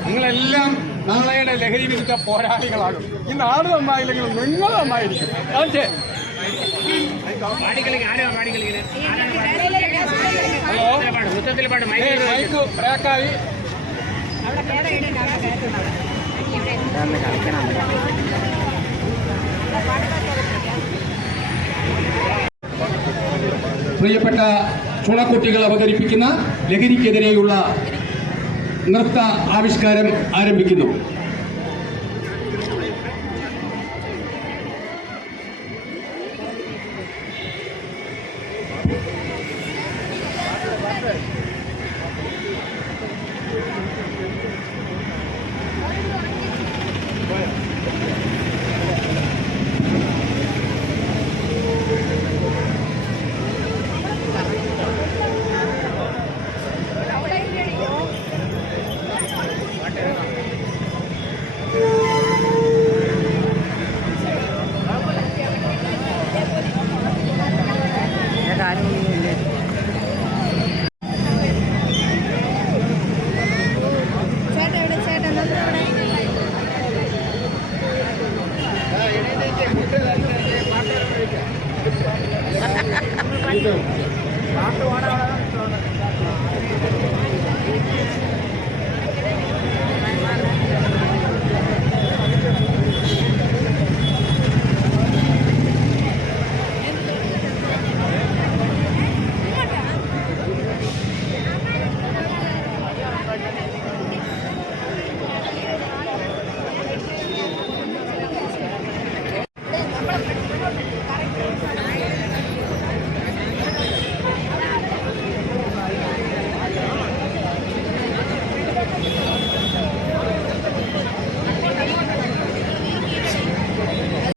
നിങ്ങളെല്ലാം നാളെയുടെ ലഹരി വിരുദ്ധ പോരാളികളാകും. ഈ നാട് നന്നായില്ലെങ്കിൽ നിങ്ങൾ നന്നായിരിക്കും. ഓക്കെ, ബ്രേക്കായി. പ്രിയപ്പെട്ട ചുണക്കുട്ടികൾ അവതരിപ്പിക്കുന്ന ലഹരിക്കെതിരെയുള്ള നൃത്ത ആവിഷ്കാരം ആരംഭിക്കുന്നു.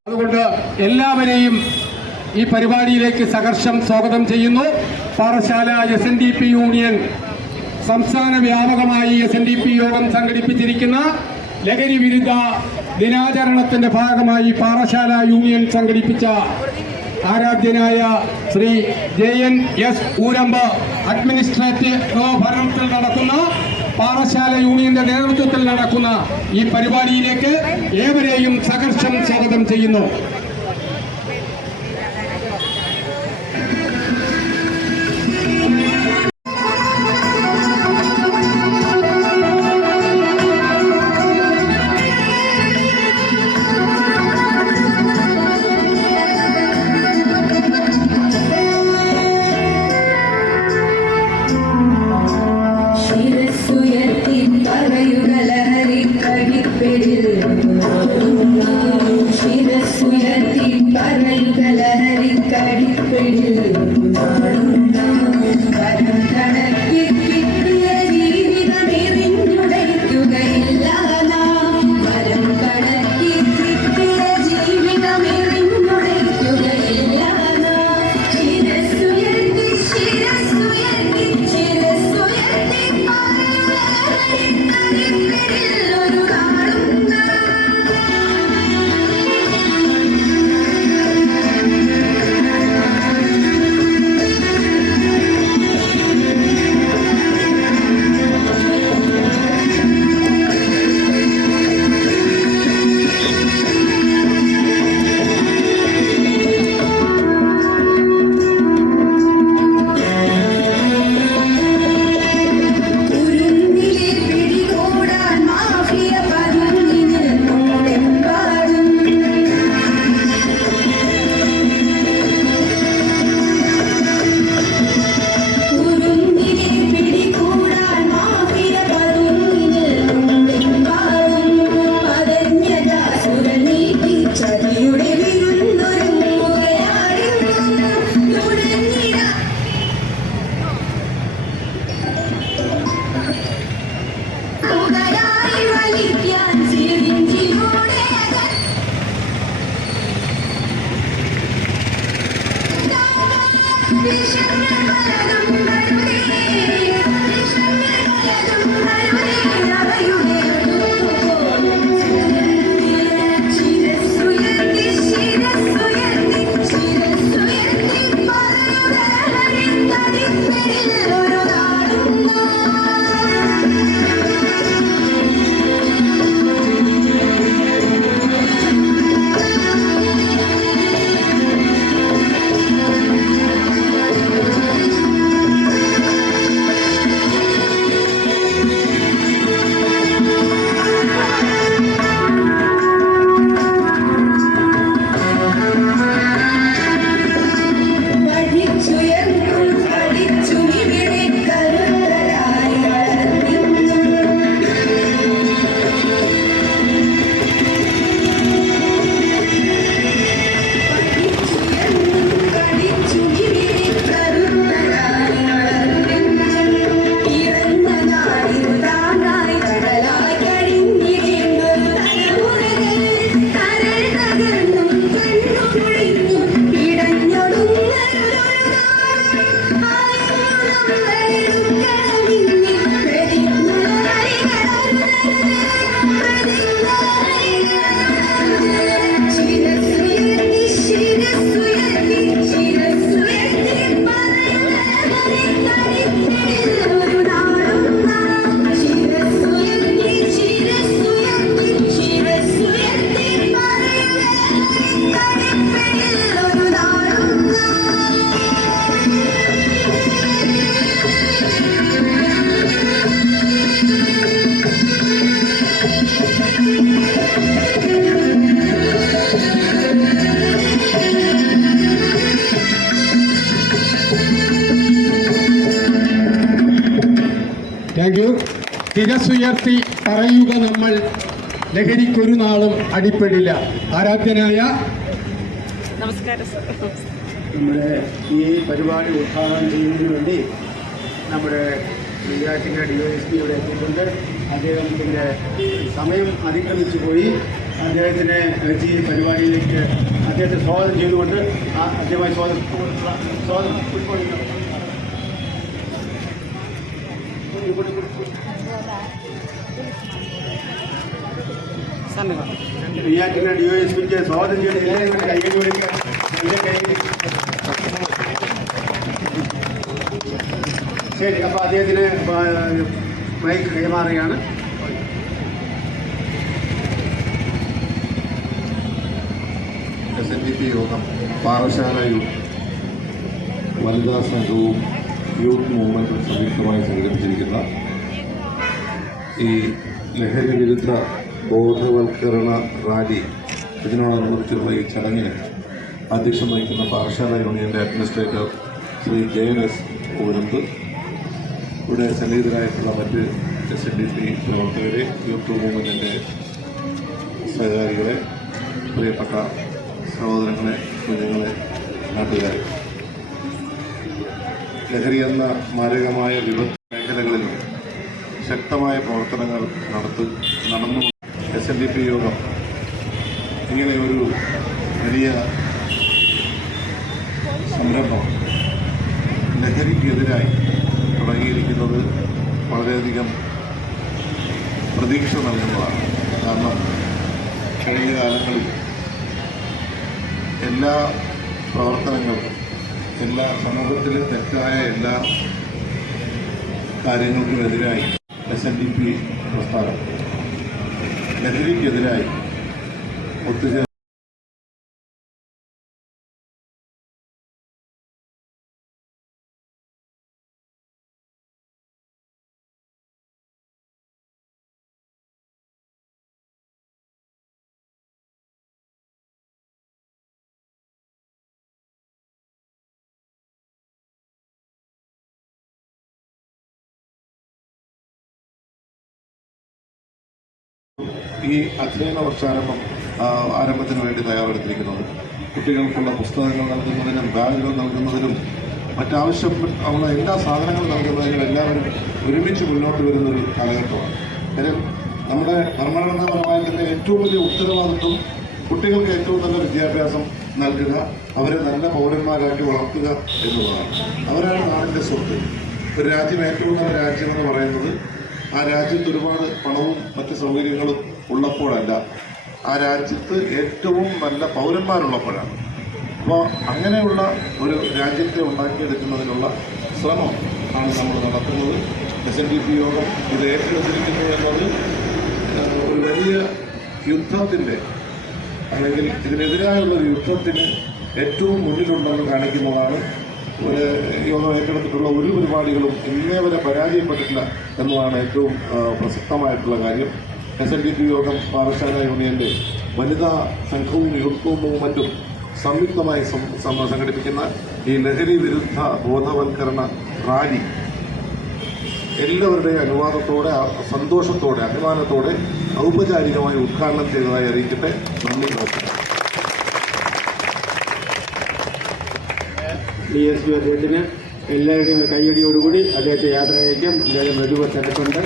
അതുകൊണ്ട് എല്ലാവരെയും ഈ പരിപാടിയിലേക്ക് സഹർഷം സ്വാഗതം ചെയ്യുന്നു. പാറശാല SNDP യൂണിയൻ സംസ്ഥാന വ്യാപകമായി SNDP യോഗം സംഘടിപ്പിച്ചിരിക്കുന്ന ലഹരി വിരുദ്ധ ദിനാചരണത്തിന്റെ ഭാഗമായി പാറശാല യൂണിയൻ സംഘടിപ്പിച്ച ആരാധ്യനായ ശ്രീ JNS ഊരമ്പ് അഡ്മിനിസ്ട്രേറ്റീവ് ഭരണത്തിൽ നടക്കുന്ന പാറശാല യൂണിയന്റെ നേതൃത്വത്തിൽ നടക്കുന്ന ഈ പരിപാടിയിലേക്ക് ഏവരെയും സഹർഷം സ്വാഗതം ചെയ്യുന്നു. മനസ്സുയർത്തി പറയുക, നമ്മൾ ലഹരിക്കൊരു നാളും അടിപ്പെടില്ല. ആരാധ്യനായ നമസ്കാരം സർ. നമ്മുടെ ഈ പരിപാടി ഉദ്ഘാടനം ചെയ്യുന്നതിന് വേണ്ടി നമ്മുടെ നെയ്യാറ്റിൻകര DYSP ഇവിടെ എത്തിയിട്ടുണ്ട്. അദ്ദേഹത്തിൻ്റെ സമയം അതിക്രമിച്ചു പോയി. അദ്ദേഹത്തിനെ ഈ പരിപാടിയിലേക്ക് അദ്ദേഹത്തെ സ്വാഗതം ചെയ്തുകൊണ്ട് ആദ്യമായി സ്വാഗതം നെയ്യാറ്റിൻകര DYSPക്ക് സ്വാഗതം ചെയ്ത് എല്ലാവരും കൈകടി വിളിക്കുക. ശരി, അപ്പോൾ അദ്ദേഹത്തിന് മൈക്ക് കൈമാറുകയാണ്. SNDP യോഗം പാറശാല വനിതാ സംഘവും യൂത്ത് മൂവ്മെൻറ്റും സംയുക്തമായി സംഘടിപ്പിച്ചിരിക്കുന്ന ഈ ലഹരി വിരുദ്ധ ബോധവൽക്കരണ റാലി, ഇതിനോടനുബന്ധിച്ചുള്ള ഈ ചടങ്ങിന് അധ്യക്ഷം വഹിക്കുന്ന പാറശാല യൂണിയൻ്റെ അഡ്മിനിസ്ട്രേറ്റർ ശ്രീ JNS ഊരന്ത്, ഇവിടെ സന്നിഹിതരായിട്ടുള്ള മറ്റ് SNDP പ്രവർത്തകരെ, യൂത്ത് മൂവ്മെൻറ്റിൻ്റെ സഹകാരികളെ, പ്രിയപ്പെട്ട സഹോദരങ്ങളെ, കുഞ്ഞുങ്ങളെ, നാട്ടുകാരെ, ലഹരി എന്ന മാരകമായ വിവിധ മേഖലകളിലും ശക്തമായ പ്രവർത്തനങ്ങൾ നടന്നു SNDP യോഗം ഇങ്ങനെ ഒരു വലിയ സംരംഭം ലഹരിക്കെതിരായി തുടങ്ങിയിരിക്കുന്നത് വളരെയധികം പ്രതീക്ഷ നൽകുന്നതാണ്. കാരണം കഴിഞ്ഞ കാലങ്ങളിൽ എല്ലാ പ്രവർത്തനങ്ങൾക്കും, എല്ലാ സമൂഹത്തിലെ തെറ്റായ എല്ലാ കാര്യങ്ങൾക്കുമെതിരായി SNDP പ്രസ്ഥാനം ലഹരിക്കെതിരായി ഒത്തുചേർന്ന് ഈ അധ്യയന വർഷാരംഭം ആരംഭത്തിന് വേണ്ടി തയ്യാറെടുത്തിരിക്കുന്നത്. കുട്ടികൾക്കുള്ള പുസ്തകങ്ങൾ നൽകുന്നതിനും ബാഗുകൾ നൽകുന്നതിനും മറ്റാവശ്യമുള്ള എല്ലാ സാധനങ്ങളും നൽകുന്നതിനും എല്ലാവരും ഒരുമിച്ച് മുന്നോട്ട് വരുന്നൊരു കാലഘട്ടമാണ്. കാര്യം നമ്മുടെ ഭരണഘടനാപരമായ തന്നെ ഏറ്റവും വലിയ ഉത്തരവാദിത്വം കുട്ടികൾക്ക് ഏറ്റവും നല്ല വിദ്യാഭ്യാസം നൽകുക, അവരെ നല്ല പൗരന്മാരാക്കി വളർത്തുക എന്നുള്ളതാണ്. അവരാണ് നാടിൻ്റെ സ്വത്ത്. ഒരു രാജ്യം ഏറ്റവും നല്ല രാജ്യമെന്ന് പറയുന്നത് ആ രാജ്യത്ത് ഒരുപാട് പണവും മറ്റ് സൗകര്യങ്ങളും ഉള്ളപ്പോഴല്ല, ആ രാജ്യത്ത് ഏറ്റവും നല്ല പൗരന്മാരുള്ളപ്പോഴാണ്. അപ്പോൾ അങ്ങനെയുള്ള ഒരു രാജ്യത്തെ ഉണ്ടാക്കിയെടുക്കുന്നതിനുള്ള ശ്രമം ആണ് നമ്മൾ നടത്തുന്നത്. SNDP യോഗം ഇത് ഏറ്റെടുത്തിരിക്കുന്നു എന്നത് ഒരു വലിയ യുദ്ധത്തിൻ്റെ, അല്ലെങ്കിൽ ഇതിനെതിരായുള്ള ഒരു യുദ്ധത്തിന് ഏറ്റവും മുന്നിലുണ്ടെന്ന് കാണിക്കുന്നതാണ്. ഒരു യോഗം ഏറ്റെടുത്തിട്ടുള്ള ഒരു പരിപാടികളും ഇന്നേ വരെ പരാജയപ്പെട്ടിട്ടില്ല എന്നതാണ് ഏറ്റവും പ്രസക്തമായിട്ടുള്ള കാര്യം. SNDP യോഗം പാറശാല യൂണിയൻ്റെ വനിതാ സംഘവും യൂത്ത് മൂവ്മെൻറ്റും സംയുക്തമായി സംഘടിപ്പിക്കുന്ന ഈ ലഹരി വിരുദ്ധ ബോധവൽക്കരണ റാലി എല്ലാവരുടെയും അനുവാദത്തോടെ, സന്തോഷത്തോടെ, അഭിമാനത്തോടെ ഔപചാരികമായി ഉദ്ഘാടനം ചെയ്തതായി അറിയിക്കട്ടെ. നന്ദി. DSP അദ്ദേഹത്തിന് എല്ലാവരുടെയും കൈയടിയോടുകൂടി അദ്ദേഹത്തെ യാത്ര അയക്കും. അദ്ദേഹം മെതുവ തിരക്കുണ്ട്.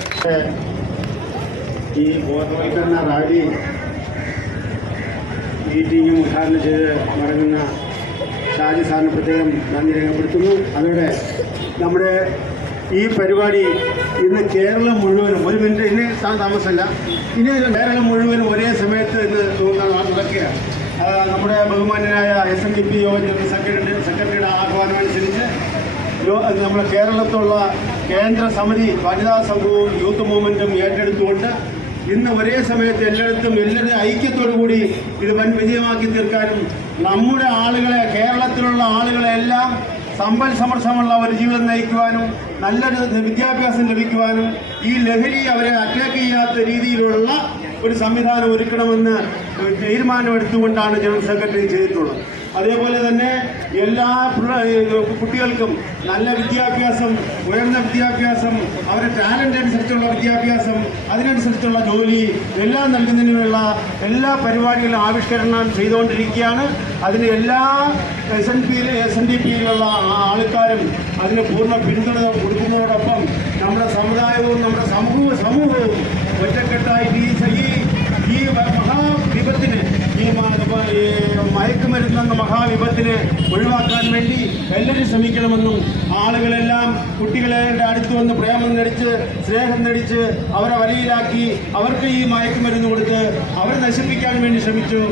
ഈ ബോധവൽക്കരണ റാലി മീറ്റിംഗും ഉദ്ഘാടനം ചെയ്ത് മടങ്ങുന്ന ഷാജി സാറിന് പ്രത്യേകം നന്ദി രേഖപ്പെടുത്തുന്നു. അതോടെ നമ്മുടെ ഈ പരിപാടി ഇന്ന് കേരളം മുഴുവനും, ഒരു മിനിറ്റ് ഇനി താമസമല്ല, ഇനി കേരളം മുഴുവനും ഒരേ സമയത്ത് ഇന്ന് നടക്കുകയാണ്. നമ്മുടെ ബഹുമാന്യനായ SNDP യോഗം ജനറൽ സെക്രട്ടറിയുടെ ആഹ്വാനമനുസരിച്ച് നമ്മുടെ കേരളത്തിലുള്ള കേന്ദ്ര സമിതി വനിതാ സംഘവും യൂത്ത് മൂവ്മെൻറ്റും ഏറ്റെടുത്തുകൊണ്ട് ഇന്ന് ഒരേ സമയത്ത് എല്ലായിടത്തും എല്ലാവരുടെ ഐക്യത്തോടു കൂടി ഇത് വൻ വിജയമാക്കി തീർക്കാനും നമ്മുടെ ആളുകളെ, കേരളത്തിലുള്ള ആളുകളെല്ലാം സമ്പൽ സമൃദ്ധമുള്ള ഒരു ജീവിതം നയിക്കുവാനും നല്ലൊരു വിദ്യാഭ്യാസം ലഭിക്കുവാനും ഈ ലഹരി അവരെ അറ്റാക്ക് ചെയ്യാത്ത രീതിയിലുള്ള ഒരു സംവിധാനം ഒരുക്കണമെന്ന് തീരുമാനമെടുത്തുകൊണ്ടാണ് ജനറൽ സെക്രട്ടറി ചെയ്തിട്ടുള്ളത്. അതേപോലെ തന്നെ എല്ലാ കുട്ടികൾക്കും നല്ല വിദ്യാഭ്യാസം, ഉയർന്ന വിദ്യാഭ്യാസം, അവരുടെ ടാലൻ്റ് അനുസരിച്ചുള്ള വിദ്യാഭ്യാസം, അതിനനുസരിച്ചുള്ള ജോലി എല്ലാം നൽകുന്നതിനുള്ള എല്ലാ പരിപാടികളും ആവിഷ്കരണം ചെയ്തുകൊണ്ടിരിക്കുകയാണ്. അതിന് എല്ലാ SNDPയിലുള്ള ആൾക്കാരും അതിന് പൂർണ്ണ പിന്തുണ കൊടുക്കുന്നതോടൊപ്പം നമ്മുടെ സമുദായവും നമ്മുടെ സമൂഹവും ഒറ്റക്കെട്ടായിട്ട് ഈ മഹാവിപത്തിന്, ഈ മയക്കുമരുന്നെന്ന മഹാവിപത്തിനെ ഒഴിവാക്കാൻ വേണ്ടി എല്ലാവരും ശ്രമിക്കണമെന്നും ആളുകളെല്ലാം കുട്ടികളെ അടുത്ത് വന്ന് പ്രേമം നടിച്ച് സ്നേഹം നടിച്ച് അവരെ വലയിലാക്കി അവർക്ക് ഈ മയക്കുമരുന്ന് കൊടുത്ത് അവരെ നശിപ്പിക്കാൻ വേണ്ടി ശ്രമിക്കും.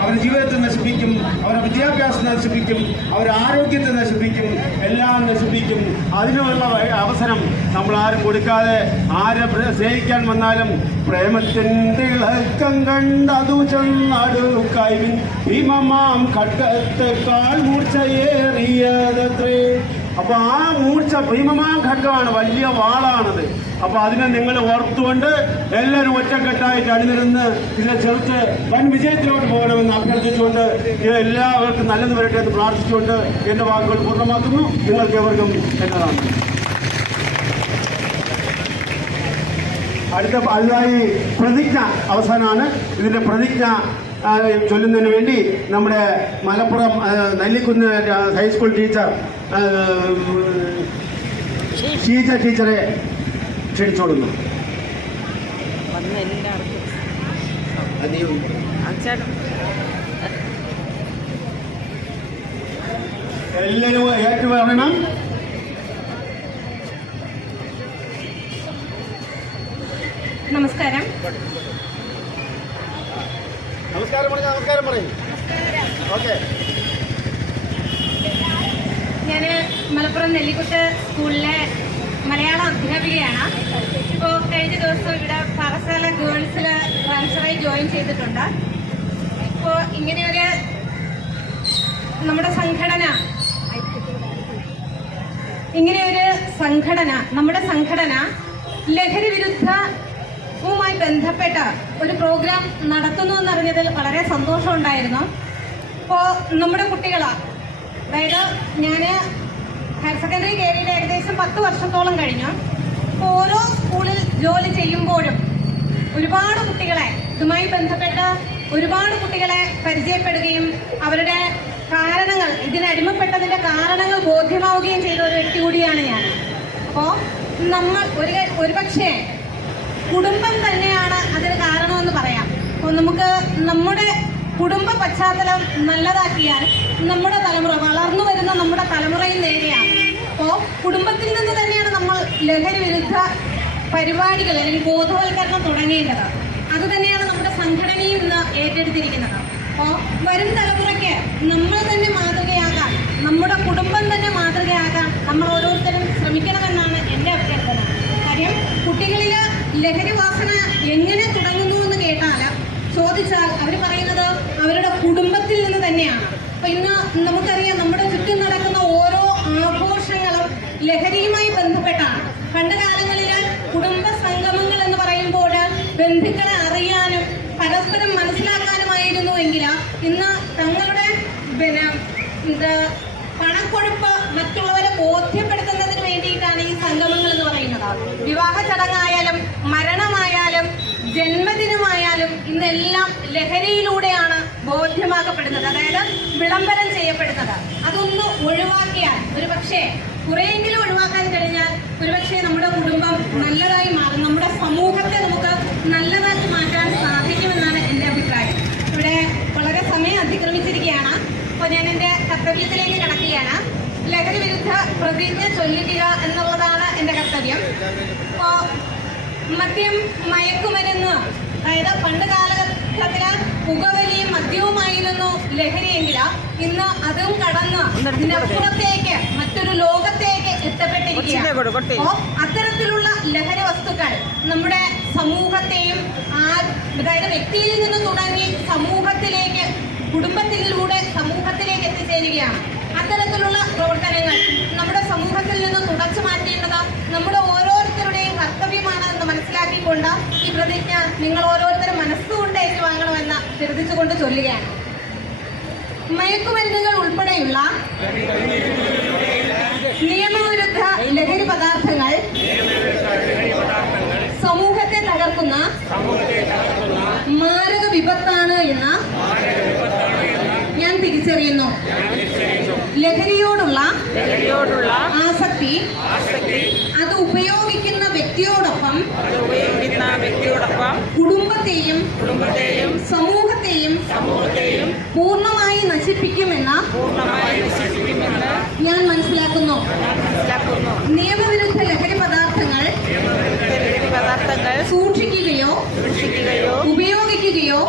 അവരുടെ ജീവിതത്തെ നശിപ്പിക്കും, അവരുടെ വിദ്യാഭ്യാസം നശിപ്പിക്കും, അവരുടെ ആരോഗ്യത്തെ നശിപ്പിക്കും, എല്ലാം നശിപ്പിക്കും. അതിനുള്ള അവസരം നമ്മൾ ആരും കൊടുക്കാതെ ആരെ സ്നേഹിക്കാൻ വന്നാലും പ്രേമത്തിൻ്റെ ഇളക്കം കണ്ടതു ചെന്നടുക്കൈവിൻ ഭീമമാം ഖഡ്ഗത്തെക്കാൾ മൂർച്ചയേറിയതത്രേ. അപ്പൊ ആ മൂർച്ച ഭീമമാം ഖഡ്ഗമാണ്, വലിയ വാളാണത്. അപ്പൊ അതിനെ നിങ്ങൾ ഓർത്തുകൊണ്ട് എല്ലാവരും ഒറ്റക്കെട്ടായിട്ട് അണിനിരുന്ന് ഇതിനെ ചെറുത്ത് വൻ വിജയത്തിലോട്ട് പോകണമെന്ന് അഭ്യർത്ഥിച്ചുകൊണ്ട് എല്ലാവർക്കും നല്ലത് വരട്ടെ എന്ന് പ്രാർത്ഥിച്ചുകൊണ്ട് എന്റെ വാക്കുകൾ പൂർണ്ണമാക്കുന്നു. നിങ്ങൾക്ക് എവർക്കും എന്നതാണ്. അടുത്തതായി പ്രതിജ്ഞ അവസാനമാണ്. ഇതിന്റെ പ്രതിജ്ഞ ചൊല്ലുന്നതിന് വേണ്ടി നമ്മുടെ മലപ്പുറം നെല്ലിക്കുന്ന് ഹൈസ്കൂൾ ടീച്ചർ ഷീജ ടീച്ചറെ ക്ഷണിച്ചോളുന്നു. എല്ലാവരും ഏറ്റുപറയണം. നമസ്കാരം. നമസ്കാരം പറയും. ഓക്കെ. ഞാൻ മലപ്പുറം നെല്ലിക്കുത്ത് സ്കൂളിലെ മലയാളം അധ്യാപികയാണ്. ഇപ്പോൾ കഴിഞ്ഞ ദിവസം ഇവിടെ പാറശാല ഗേൾസിൽ ട്രാൻസ്ഫറായി ജോയിൻ ചെയ്തിട്ടുണ്ട്. ഇപ്പോൾ ഇങ്ങനെയൊരു നമ്മുടെ സംഘടന ലഹരി വിരുദ്ധവുമായി ബന്ധപ്പെട്ട ഒരു പ്രോഗ്രാം നടത്തുന്നു എന്നറിഞ്ഞതിൽ വളരെ സന്തോഷമുണ്ടായിരുന്നു. ഇപ്പോൾ നമ്മുടെ കുട്ടികളാണ്, അതായത് ഞാൻ ഹയർ സെക്കൻഡറി കയറിയിട്ട് ഏകദേശം 10 വർഷത്തോളം കഴിഞ്ഞു. ഇപ്പോൾ ഓരോ സ്കൂളിൽ ജോലി ചെയ്യുമ്പോഴും ഒരുപാട് കുട്ടികളെ ഇതുമായി ബന്ധപ്പെട്ട ഒരുപാട് കുട്ടികളെ പരിചയപ്പെടുകയും അവരുടെ കാരണങ്ങൾ, ഇതിനടിമപ്പെട്ടതിൻ്റെ കാരണങ്ങൾ ബോധ്യമാവുകയും ചെയ്ത ഒരു വ്യക്തി കൂടിയാണ് ഞാൻ. അപ്പോൾ നമ്മൾ ഒരുപക്ഷെ കുടുംബം തന്നെയാണ് അതിന് കാരണമെന്ന് പറയാം. അപ്പോൾ നമുക്ക് നമ്മുടെ കുടുംബ പശ്ചാത്തലം നല്ലതാക്കിയാൽ നമ്മുടെ തലമുറ, വളർന്നു വരുന്ന നമ്മുടെ തലമുറയിൽ നേരെയാണ്. അപ്പോൾ കുടുംബത്തിൽ നിന്ന് തന്നെയാണ് നമ്മൾ ലഹരി വിരുദ്ധ പരിപാടികൾ അല്ലെങ്കിൽ ബോധവൽക്കരണം തുടങ്ങേണ്ടത്. അതുതന്നെയാണ് നമ്മുടെ സംഘടനയും ഇന്ന് ഏറ്റെടുത്തിരിക്കുന്നത്. അപ്പോൾ വരും തലമുറയ്ക്ക് നമ്മൾ തന്നെ മാതൃകയാകാൻ, നമ്മുടെ കുടുംബം തന്നെ മാതൃകയാകാൻ നമ്മൾ ഓരോരുത്തരും ശ്രമിക്കണമെന്നാണ് എൻ്റെ അഭ്യർത്ഥന. കാര്യം കുട്ടികളിൽ ലഹരി വാസന എങ്ങനെ തുടങ്ങുന്നു എന്ന് ചോദിച്ചാൽ അവർ പറയുന്നത് അവരുടെ കുടുംബത്തിൽ നിന്ന് തന്നെയാണ്. അപ്പോൾ ഇന്ന് നമുക്കറിയാം, നമ്മുടെ ചുറ്റും നടക്കുന്ന ഓരോ ആഘോഷങ്ങളും ലഹരിയുമായി ബന്ധപ്പെട്ടാണ്. പണ്ട് കാലങ്ങളിൽ കുടുംബ സംഗമങ്ങൾ എന്ന് പറയുമ്പോൾ ബന്ധുക്കളെ അറിയാനും പരസ്പരം മനസ്സിലാക്കാനുമായിരുന്നു എങ്കിൽ ഇന്ന് തങ്ങളുടെ പണക്കൊഴുപ്പ് മറ്റുള്ളവരെ ബോധ്യപ്പെടുത്തുന്നതിന് വേണ്ടിയിട്ടാണ് ഈ സംഗമങ്ങൾ എന്ന് പറയുന്നത്. വിവാഹ ചടങ്ങായാലും മരണമായാലും ജന്മദിനമായാലും ഇന്നെല്ലാം ലഹരിയിലൂടെയാണ് ബോധ്യമാക്കപ്പെടുന്നത്, അതായത് വിളംബരം ചെയ്യപ്പെടുന്നത്. അതൊന്ന് ഒഴിവാക്കിയാൽ, ഒരുപക്ഷെ കുറെയെങ്കിലും ഒഴിവാക്കാൻ കഴിഞ്ഞാൽ ഒരുപക്ഷെ നമ്മുടെ കുടുംബം നല്ലതായി മാറും, നമ്മുടെ സമൂഹത്തെ നമുക്ക് നല്ലതാക്കി മാറ്റാൻ സാധിക്കുമെന്നാണ് എൻ്റെ അഭിപ്രായം. ഇവിടെ വളരെ സമയം അതിക്രമിച്ചിരിക്കുകയാണ്. അപ്പോൾ ഞാൻ എൻ്റെ കർത്തവ്യത്തിലേക്ക് കടക്കുകയാണ്. ലഹരി വിരുദ്ധ പ്രതിജ്ഞ ചൊല്ലിക്കുക എന്നുള്ളതാണ് എൻ്റെ കർത്തവ്യം. അപ്പോൾ മദ്യം, മയക്കുമരുന്ന്, അതായത് പണ്ട് കാലഘട്ടത്തിൽ പുകവലിയും മദ്യവുമായിരുന്നു ലഹരിയെങ്കിൽ ഇന്ന് അതും കടന്ന് ഇതിനപ്പുറത്തേക്ക് മറ്റൊരു ലോകത്തേക്ക് എത്തപ്പെട്ടിരിക്കുകയാണ്. അപ്പോൾ അത്തരത്തിലുള്ള ലഹരി വസ്തുക്കൾ നമ്മുടെ സമൂഹത്തെയും അതായത് വ്യക്തിയിൽ നിന്ന് തുടങ്ങി സമൂഹത്തിലേക്ക്, കുടുംബത്തിലൂടെ സമൂഹത്തിലേക്ക് എത്തിച്ചേരുകയാണ്. അത്തരത്തിലുള്ള പ്രവർത്തനങ്ങൾ നമ്മുടെ സമൂഹത്തിൽ നിന്ന് തുടച്ചു മാറ്റേണ്ടത് നമ്മുടെ ഓരോരുത്തരുടെയും കർത്തവ്യമാണ് എന്ന് മനസ്സിലാക്കിക്കൊണ്ട് ഈ പ്രതിജ്ഞ നിങ്ങൾ ഓരോരുത്തരും മനസ്സുകൊണ്ട് ഏറ്റുവാങ്ങണമെന്ന് ചിന്തിച്ചുകൊണ്ട് ചൊല്ലുകയാണ്. മയക്കുമരുന്നുകൾ ഉൾപ്പെടെയുള്ള നിയമവിരുദ്ധ ലഹരി പദാർത്ഥങ്ങൾ സമൂഹത്തെ തകർക്കുന്ന മാരക വിപത്താണ് എന്ന് ഞാൻ തിരിച്ചറിയുന്നു. ലഹരിയോടുള്ള ആസക്തി അത് ഉപയോഗിക്കുന്ന വ്യക്തിയോടൊപ്പം കുടുംബത്തെയും സമൂഹത്തെയും പൂർണ്ണമായി നശിപ്പിക്കുമെന്ന് ഞാൻ മനസ്സിലാക്കുന്നു. നിയമവിരുദ്ധ ലഹരി പദാർത്ഥങ്ങൾ സൂക്ഷിക്കുകയോ ഉപയോഗിക്കുകയോ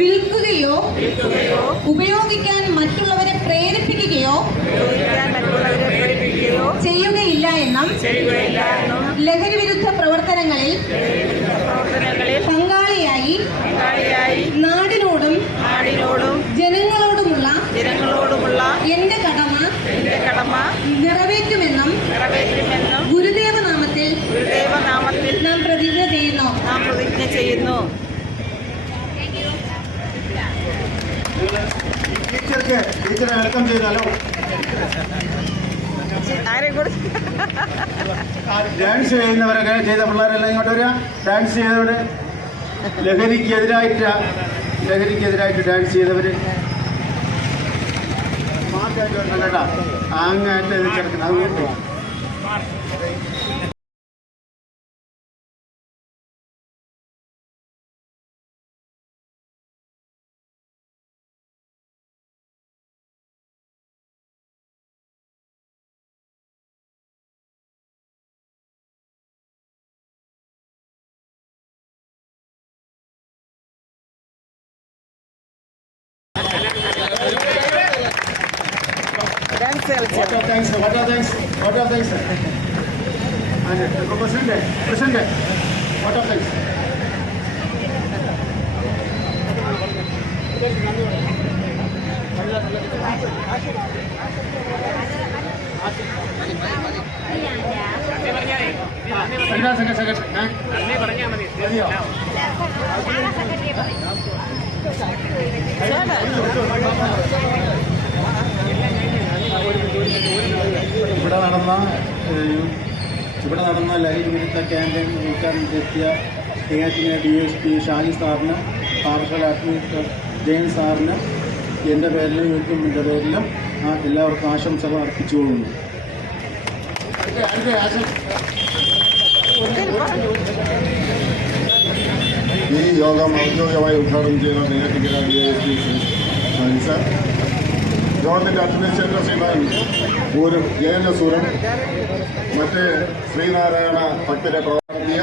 വിൽക്കുകയോ ഉപയോഗിക്കാൻ മറ്റുള്ളവരെ പ്രേരിപ്പിക്കുകയോ ചെയ്യുകയില്ല എന്നും ലഹരി വിരുദ്ധ പ്രവർത്തനങ്ങളിൽ പങ്കാളിയായി നാടിനോടും ജനങ്ങളോടുമുള്ള എന്റെ കടമ നിറവേറ്റുമെന്നും ഗുരുദേവ നാമത്തിൽ നാം പ്രതിജ്ഞ ചെയ്യുന്നു. ടീച്ചറെ വെൽക്കം ചെയ്താലോ? ഡാൻസ് ചെയ്യുന്നവരൊക്കെ ചെയ്ത പിള്ളേരെല്ലാം ഇങ്ങോട്ട് വരിക. ഡാൻസ് ചെയ്തവര് ലഹരിക്കെതിരായിട്ട് ഡാൻസ് ചെയ്തവര് മാറ്റായിട്ട് വരണം കേട്ടാ. അങ്ങായിട്ട് ഇത് ചേർക്കണം. അത് വീട്ടിൽ ഡാൻസ് കളിച്ചു. What are thanks? Present. What are thanks? ഇവിടെ നടന്ന ലഹരി വിരുദ്ധ ക്യാമ്പയിൻ ഉദ്ഘാടനത്തിലെത്തിയ നെയ്യാറ്റിൻകര DSP ഷാജി സാറിന്, പാറശാല അഡ്മിനിസ്ട്രേറ്റർ ജയൻ സാറിന് എൻ്റെ പേരിലും യൂട്യൂബിൻ്റെ പേരിലും എല്ലാവർക്കും ആശംസകൾ അർപ്പിച്ചുകൊള്ളുന്നു. ഈ യോഗം ഔദ്യോഗികമായി ഉദ്ഘാടനം ചെയ്ത Neyyattinkara DSP Shaji sir, government administrator Shriman ജയനസൂരൻ, മറ്റ് ശ്രീനാരായണ ഭക്തരെ പ്രവർത്തിയ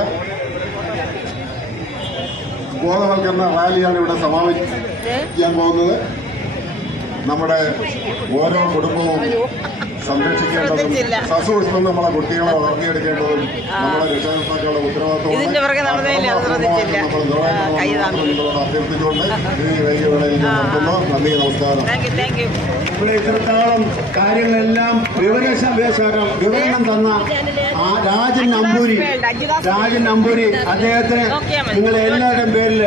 ബോധവൽക്കരണ റാലിയാണ് ഇവിടെ സമാപിക്കാൻ പോകുന്നത്. നമ്മുടെ ഓരോ കുടുംബവും സംരക്ഷിക്കേണ്ടതും സസൂക്ഷ്മം നമ്മളെ കുട്ടികളെ വളർത്തിയെടുക്കേണ്ടതും നമ്മുടെ രക്ഷാകർത്താക്കളുടെ ഉത്തരവാദിത്വമാണ്. അഭ്യർത്ഥിച്ചുകൊണ്ട് ഈ വൈകിയ വേളയിൽ നിർത്തുന്നു. നന്ദി, നമസ്കാരം. ഇവിടെ ഇത്രത്തോളം കാര്യങ്ങളെല്ലാം വിവരണം തന്ന ആ രാജൻ നമ്പൂരി അദ്ദേഹത്തിന് നിങ്ങളെ എല്ലാവരുടെയും പേരിൽ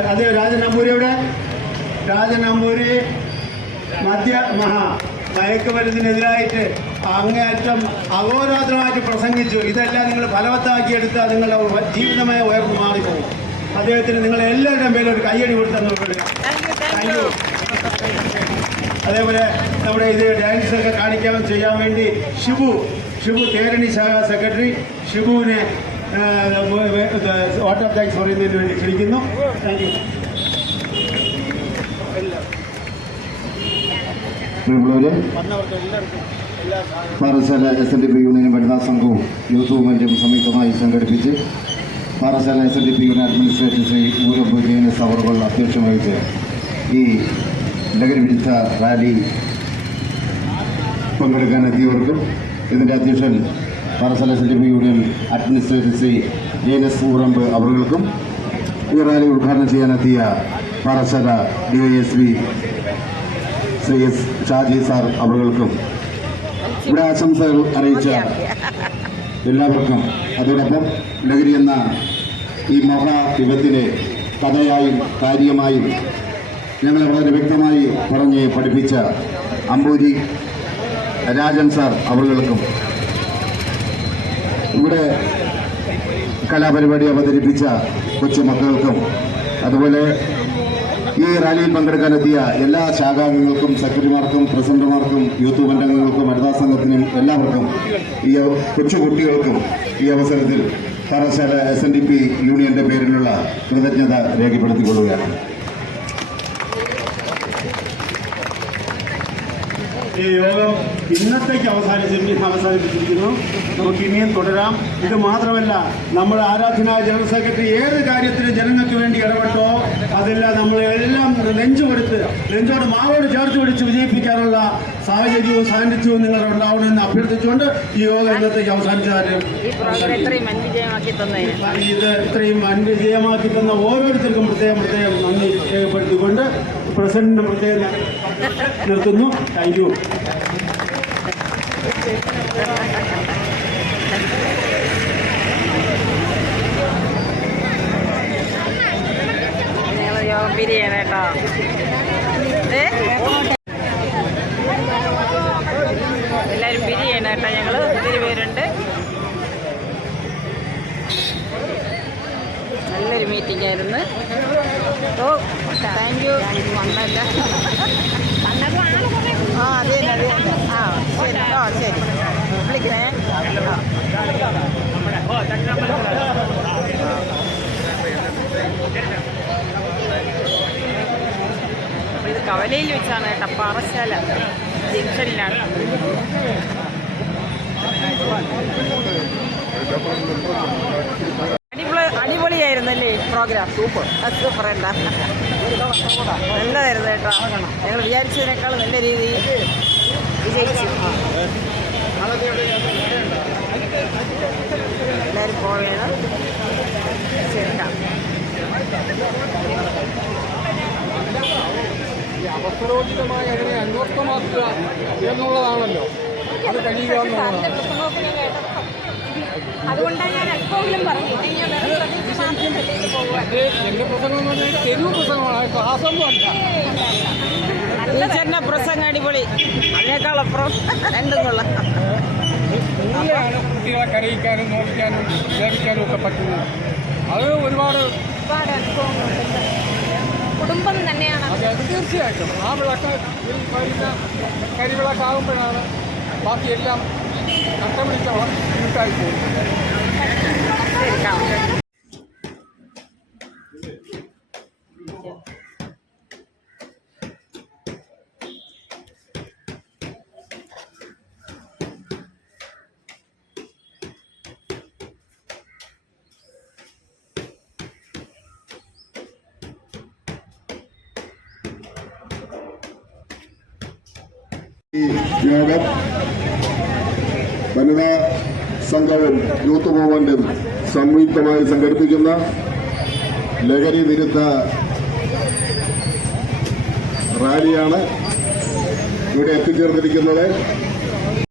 രാജൻ നമ്പൂരി മയക്കുമരുന്നിനെതിരായിട്ട് അങ്ങേയറ്റം അഹോരാത്രമായിട്ട് പ്രസംഗിച്ചു. ഇതെല്ലാം നിങ്ങൾ ഫലവത്താക്കിയെടുത്ത് നിങ്ങളുടെ ജീവിതമായ ഉയർന്നു മാറിപ്പോകും. അദ്ദേഹത്തിന് നിങ്ങളെ എല്ലാവരുടെയും പേരിൽ ഒരു കയ്യടി കൊടുത്തു. അതേപോലെ നമ്മുടെ ഇത് ഡാൻസൊക്കെ കാണിക്കാമെന്ന് ചെയ്യാൻ വേണ്ടി ഷിബു തേരണി ശാഖ സെക്രട്ടറി ഷിബുവിനെ വോട്ട് ഓഫ് താങ്ക്സ് പറയുന്നതിന് വേണ്ടി ക്ഷണിക്കുന്നു. Thank you. പാറശാല SNDP യൂണിയനും വനിതാ സംഘവും യൂത്ത് മൂവ്മെൻറ്റും സംയുക്തമായി സംഘടിപ്പിച്ച് Parassala SNDP union administrator Shri Oorambu Jayanas അവറുകൾ അധ്യക്ഷം വഹിച്ച് ഈ ലഹരി വിരുദ്ധ റാലി പങ്കെടുക്കാനെത്തിയവർക്കും ഇതിൻ്റെ അധ്യക്ഷൻ Parassala SNDP union administrator Shri Jayanas Oorambu അവറുകൾക്കും ഈ റാലി ഉദ്ഘാടനം ചെയ്യാനെത്തിയ Parassala DYSP Shri S Shaji sir അവർക്കും ഇവിടെ ആശംസകൾ അറിയിച്ച എല്ലാവർക്കും, അതോടൊപ്പം ലഹരി എന്ന ഈ മഹാവിപത്തിനെ കഥയായും കാര്യമായും ഞങ്ങളെ വളരെ വ്യക്തമായി പറഞ്ഞ് പഠിപ്പിച്ച അമ്പൂരി രാജൻ സാർ അവർക്കും ഇവിടെ കലാപരിപാടി അവതരിപ്പിച്ച കൊച്ചുമക്കൾക്കും അതുപോലെ ഈ റാലിയിൽ പങ്കെടുക്കാനെത്തിയ എല്ലാ ശാഖാംഗങ്ങൾക്കും സെക്രട്ടറിമാർക്കും പ്രസിഡന്റുമാർക്കും യൂത്ത് അംഗങ്ങൾക്കും വനിതാ സംഘത്തിനും എല്ലാവർക്കും ഈ കൊച്ചുകുട്ടികൾക്കും ഈ അവസരത്തിൽ പാറശാല SNDP യൂണിയന്റെ പേരിലുള്ള കൃതജ്ഞത രേഖപ്പെടുത്തിക്കൊള്ളുകയാണ്. ഈ യോഗം ഇന്നത്തേക്ക് അവസാനിപ്പിച്ചിരിക്കുന്നു. നമുക്ക് ഇനിയും തുടരാം. ഇത് മാത്രമല്ല, നമ്മുടെ ആരാധനായ ജനറൽ സെക്രട്ടറി ഏത് കാര്യത്തിന് ജനങ്ങൾക്ക് വേണ്ടി ഇടപെട്ടോ അതെല്ലാം നമ്മളെല്ലാം നെഞ്ചോട് മാവോട് ചേർത്ത് പിടിച്ച് വിജയിപ്പിക്കാനുള്ള സാഹചര്യവും സാന്നിധ്യവും നിങ്ങളുടെ ഉണ്ടാവണമെന്ന് അഭ്യർത്ഥിച്ചുകൊണ്ട് ഈ യോഗം ഇന്നത്തേക്ക് അവസാനിച്ചതാരും ഇത് ഇത്രയും വൻവിജയമാക്കി തന്ന ഓരോരുത്തർക്കും പ്രത്യേകം നന്ദി രേഖപ്പെടുത്തിക്കൊണ്ട് പ്രസിഡന്റിന് പ്രത്യേകം നിർത്തുന്നു. Thank you. യോഗം പിരിയണം കേട്ടോ. എല്ലാവരും പിരിയണം കേട്ടോ. ഞങ്ങൾ ഒത്തിരി പേരുണ്ട്. നല്ലൊരു മീറ്റിംഗ് ആയിരുന്നു. ഓ താങ്ക് യു. വന്നല്ല അതെ ആ ശരി. ശരി വിളിക്കണേ. അപ്പോൾ ഇത് കവലയിൽ വെച്ചാണ് കേട്ടോ. പാറശാല ജംഗ്ഷനിലാണ്. അടിപൊളിയായിരുന്നല്ലേ പ്രോഗ്രാം? സൂപ്പർ എന്താ നല്ലതായിരുന്നു കേട്ടോ. ഞങ്ങൾ വിചാരിച്ചതിനേക്കാൾ നല്ല രീതിയിൽ വിജയിച്ചു. എല്ലാവരും പോവേണം. ശരിക്കാം. അവസരോചിതമായി അതിനെ അന്വർത്ഥമാക്കുക എന്നുള്ളതാണല്ലോ അത് കഴിയുക എന്നുള്ളതാണ്. അതുകൊണ്ടാണ് ഞാൻ എപ്പോഴും പറഞ്ഞു എന്റെ പ്രസംഗം എന്ന് പറഞ്ഞാൽ തെരുവ് പ്രസംഗമാണ്, ക്ലാസ്സൊന്നും അല്ല. ടീച്ചറിന്റെ പ്രസംഗം അടിപൊളി. അതിനേക്കാളപ്പുറം രണ്ടും കൊള്ളാം. ഇങ്ങനെയാണ് കുട്ടികളെ കരയിക്കാനും നോവിക്കാനും ലേപിക്കാനും ഒക്കെ പറ്റുന്നത്. അത് ഒരുപാട് അനുഭവങ്ങളുണ്ട്. കുടുംബം തന്നെയാണ്. അതെ, അത് തീർച്ചയായിട്ടും. ആ വിളക്ക് കരിവിളക്കാകുമ്പോഴാണ് ബാക്കിയെല്ലാം നഷ്ടപിടിച്ച കൂട്ടായി പോകുന്നത്. ഈ യോഗം വനിതാ സംഘവും യൂത്ത് മൂവ്മെന്റും സംയുക്തമായി സംഘടിപ്പിക്കുന്ന ലഹരി വിരുദ്ധ റാലിയാണ് ഇവിടെ എത്തിച്ചേർന്നിരിക്കുന്നത്.